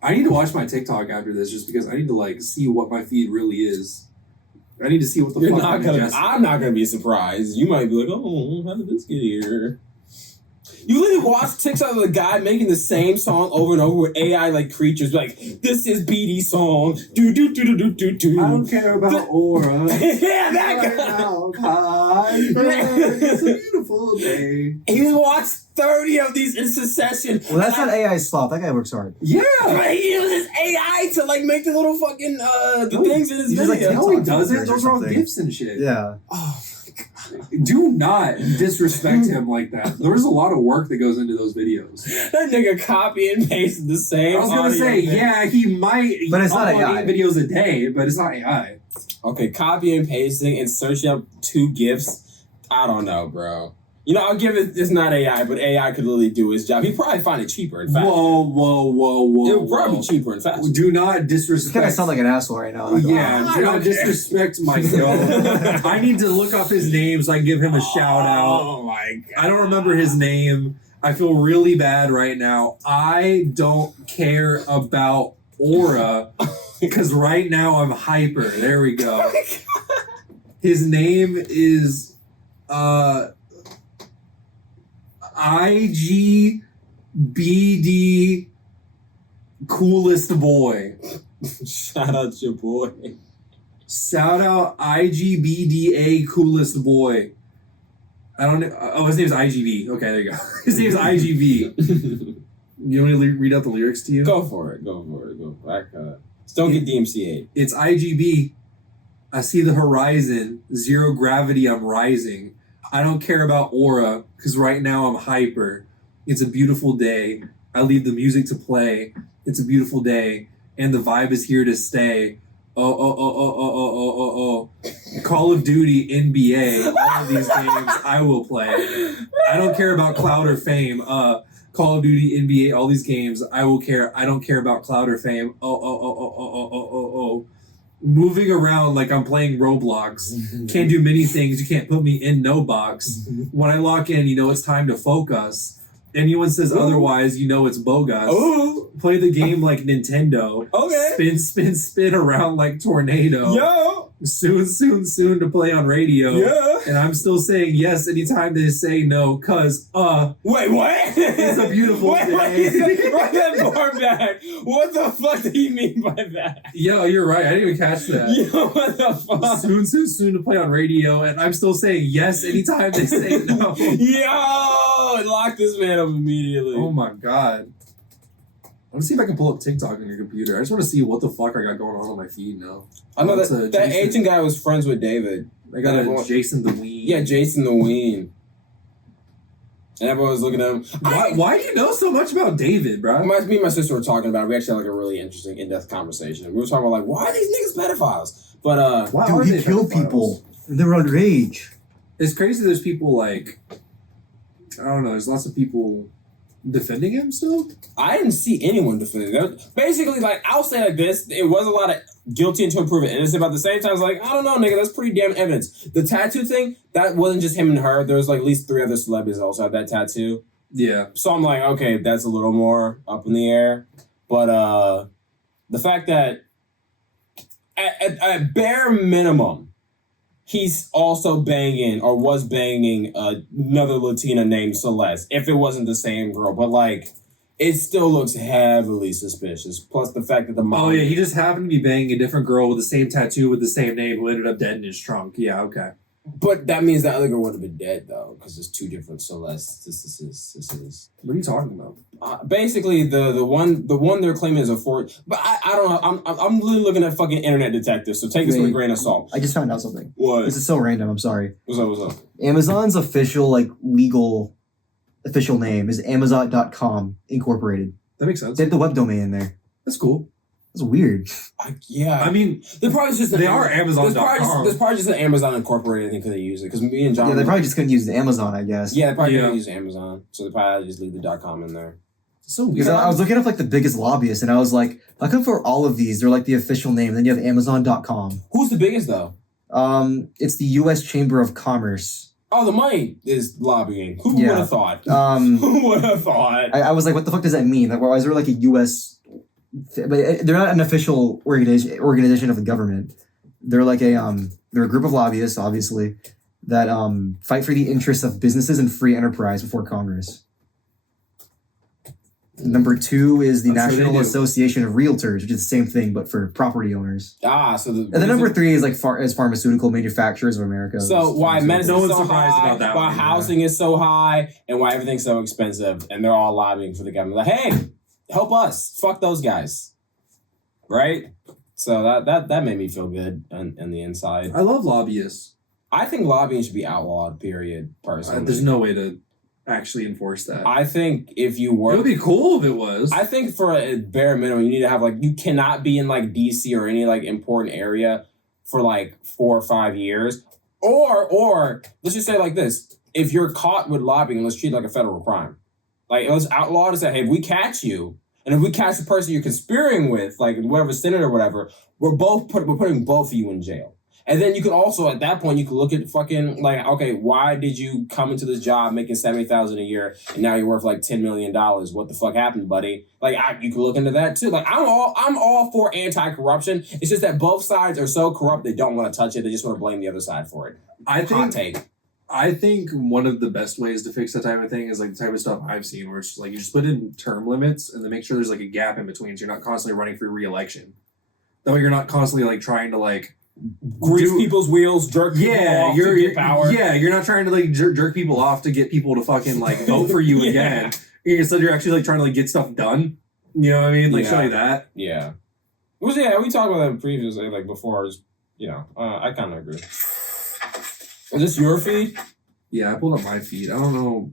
I need to watch my TikTok after this just because I need to like see what my feed really is. I need to see what the fuck I'm ingesting. I'm not gonna be surprised. You might be like, oh, how did this get here? You literally watch TikTok of a guy making the same song over and over with AI like creatures like, this is BD song. Do do do do do do do. I don't care about aura. Yeah, that guy. It's a beautiful day. He watched 30 of these in succession. Well, that's not AI slop. That guy works hard. Yeah. Right, he uses AI to like make the little fucking things in his He's just, like, video. No, he TikTok doesn't. filters or Those are all something. gifts and shit. Yeah. Oh, Do not disrespect him like that. There's a lot of work that goes into those videos. that nigga copy and pasted the same. I was gonna audio say, bit. yeah, he might. But it's not upload AI. 8 videos a day, but it's not AI. Okay, copy and pasting and searching up 2 gifs. I don't know, bro. I'll give it. It's not AI, but AI could literally do his job. He'd probably find it cheaper. In fact, Whoa. it would probably be cheaper and faster. Do not You disrespect. kind of sound like an asshole right now. Yeah, I do don't not care. disrespect myself. I need to look up his name so I can give him a shout out. Oh my god! I don't remember his name. I feel really bad right now. I don't care about aura because right now I'm hyper. There we go. His name is IGBD coolest boy. Shout out your boy. Shout out IGBDA coolest boy. I don't know. Oh, his name's IGB. Okay, there you go. His name's IGB. You want me to read out the lyrics to you? Go for it. Go back. Just don't get DMCA. It's IGB. I see the horizon. Zero gravity, I'm rising. I don't care about aura, because right now I'm hyper. It's a beautiful day. I leave the music to play. It's a beautiful day. And the vibe is here to stay. Oh. Call of Duty, NBA, all of these games I will play. I don't care about cloud or fame. Call of Duty, NBA, all these games I will care. I don't care about cloud or fame. Oh. Moving around like I'm playing Roblox. Can't do many things. You can't put me in no box. When I lock in, it's time to focus. Anyone says otherwise, it's bogus. Oh, Play the game like Nintendo. okay. Spin around like tornado. Yo. soon to play on radio. Yeah. And I'm still saying yes anytime they say no, cause Wait, what? It's a beautiful Wait, day. Run that bar back. What the fuck do you mean by that? Yo, you're right. I didn't even catch that. Yo, what the fuck? Soon to play on radio, and I'm still saying yes anytime they say no. Yo, lock this man up immediately. Oh my god. I want to see if I can pull up TikTok on your computer. I just want to see what the fuck I got going on my feed now. I know It's that a that Jason- Asian guy was friends with David. I got Everyone- a Jason the Ween. Yeah, Jason the Ween. And everyone was looking at him. Why do you know so much about David, bro? Me and my sister were talking about it. We actually had like a really interesting in-depth conversation. We were talking about like, why are these niggas pedophiles? But Why are Dude, they he killed pedophiles? people. And they were underage. It's crazy there's people like, I don't know, there's lots of people defending him still. I didn't see anyone defending them. Basically, like, I'll say like this, it was a lot of guilty until proven innocent, but at the same time, it's like, I don't know, nigga, that's pretty damn evidence. The tattoo thing, that wasn't just him and her. There was like at least 3 other celebrities that also had that tattoo. Yeah. So I'm like, okay, that's a little more up in the air. But the fact that at bare minimum, he's also banging or was banging another Latina named Celeste, if it wasn't the same girl. But like, it still looks heavily suspicious. Plus the fact that the mom... Oh yeah, he just happened to be banging a different girl with the same tattoo with the same name who ended up dead in his trunk. Yeah, okay. But that means that other girl would have been dead though, because there's 2 different Celestes. This is. What are you talking about? Basically, the one they're claiming is a fort. But I don't know. I'm literally looking at fucking internet detectives. So take this with a grain of salt. I just found out something. What? This is so random. I'm sorry. What's up? Amazon's official, like, legal official name is Amazon.com Incorporated. That makes sense. They have the web domain in there. That's cool. That's weird. Yeah. I mean, they're probably just they are Amazon.com. There's probably just an Amazon Incorporated thing because they use it. Because me and John. Yeah, they probably just couldn't use Amazon, I guess. Yeah, they probably Yeah. couldn't use Amazon, so they probably just leave the .com in there. So weird. Because I was looking up, like, the biggest lobbyists, and I was like, how come for all of these, they're, like, the official name, and then you have Amazon.com? Who's the biggest though? It's the U.S. Chamber of Commerce. Oh, the money is lobbying. Who Yeah. would have thought? Who would have thought? I was like, what the fuck does that mean? Like, why is there, like, a U.S. But they're not an official organization of the government. They're like they're a group of lobbyists, obviously, that fight for the interests of businesses and free enterprise before Congress. Number 2 is the That's what they National do. Association of Realtors, which is the same thing but for property owners. So And then number 3 is like Pharmaceutical Manufacturers of America. So why medicine No is one's so surprised high, about that why one, yeah. housing is so high, and why everything's so expensive, and they're all lobbying for the government. Like, hey, help us. Fuck those guys. Right? So that made me feel good on the inside. I love lobbyists. I think lobbying should be outlawed, period, personally. There's no way to actually enforce that. I think if you It work... would be cool if it was. I think for a bare minimum, you need to have like, you cannot be in like DC or any like important area for like 4 or 5 years. Or let's just say like this. If you're caught with lobbying, let's treat it like a federal crime. Like, let's outlaw to say, hey, if we catch you, and if we catch the person you're conspiring with, like whatever senator or whatever, we're putting both of you in jail. And then you could also, at that point, you could look at fucking, like, okay, why did you come into this job making $70,000 a year and now you're worth like $10 million? What the fuck happened, buddy? Like, you could look into that too. Like, I'm all for anti-corruption. It's just that both sides are so corrupt they don't want to touch it. They just want to blame the other side for it. Hot take. I think one of the best ways to fix that type of thing is like the type of stuff I've seen where it's just like you just put in term limits and then make sure there's like a gap in between so you're not constantly running for re-election. That way you're not constantly like trying to like Grease people's wheels, jerk people off to get power. Yeah, you're not trying to like jerk people off to get people to fucking like vote for you again. Instead you're actually like trying to like get stuff done. You know what I mean? Like show you that. Yeah. We talked about that previously, like before. I kind of agree. Is this your feed? Yeah, I pulled up my feed. I don't know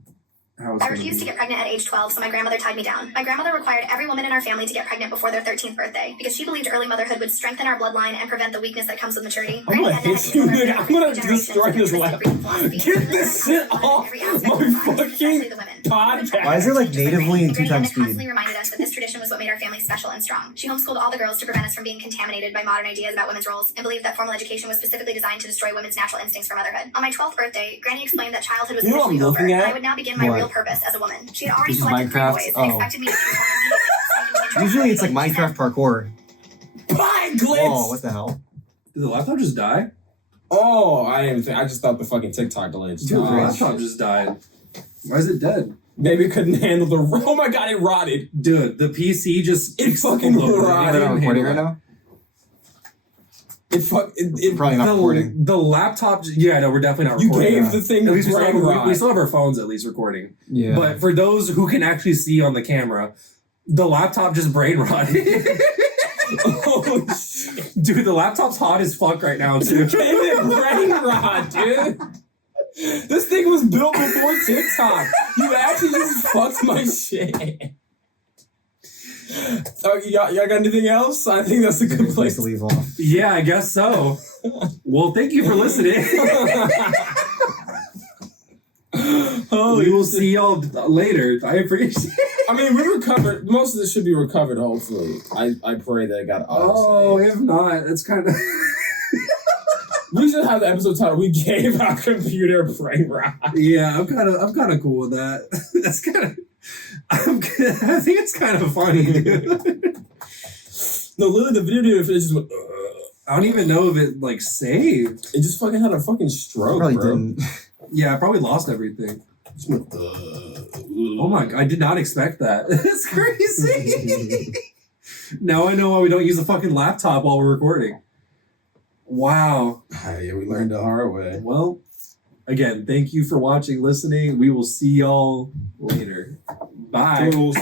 how it's I gonna refused to be. get pregnant at age 12, so my grandmother tied me down. My grandmother required every woman in our family to get pregnant before their 13th birthday because she believed early motherhood would strengthen our bloodline and prevent the weakness that comes with maturity. I'm gonna hit you, nigga. I'm gonna destroy this lab. Get this shit off my fucking podcast. Why is there like natively in Granny 2 times Anna constantly speed? reminded us that this tradition was what made our family special and strong. She homeschooled all the girls to prevent us from being contaminated by modern ideas about women's roles and believed that formal education was specifically designed to destroy women's natural instincts for motherhood. On my 12th birthday, Granny explained that childhood was You know what I'm officially over looking and at? I would now begin my What? real purpose as a woman. She had already This is selected 3 Minecraft? boys and Oh. expected me to choose one immediately. Usually it's like Minecraft parkour. Bye, glitch. Whoa, what the hell? Did the laptop just die? Oh, I didn't even think. I just thought the fucking TikTok glitch. Dude, the right. laptop just died. Why is it dead? Maybe it couldn't handle the. Oh my god, it rotted. Dude, the PC just It fucking exploded. rotted. Are we recording right now? It Probably not recording. The laptop. Yeah, no, we're definitely not You recording. gave the thing At least we still, brain have, rot. we still have our phones at least recording. Yeah. But for those who can actually see on the camera, the laptop just brain rotted. Oh shit. Dude, the laptop's hot as fuck right now, You too. gave it brain rot, dude. This thing was built before TikTok. You actually just fucked my shit. Oh, y'all got anything else? I think that's a good place to leave off. Yeah, I guess so. Well, thank you for listening. Holy We will shit. see y'all later. I appreciate it. I mean, we recovered. Most of this should be recovered, hopefully. I pray that it got Oh, auto-saved. if not, it's kind of... We should have the episode title, We Gave Our Computer Brain Rot. Yeah, I'm kind of cool with that. That's kind of... I think it's kind of funny, dude. No, literally, the video dude just went, I don't even know if it, like, saved. it just fucking had a fucking stroke, Probably bro. didn't. Yeah, I probably lost everything. Just went, Oh my god, I did not expect that. That's crazy. Now I know why we don't use a fucking laptop while we're recording. Wow. Yeah, we learned the hard way. Well, again, thank you for watching, listening. We will see y'all later. Bye. Toodles.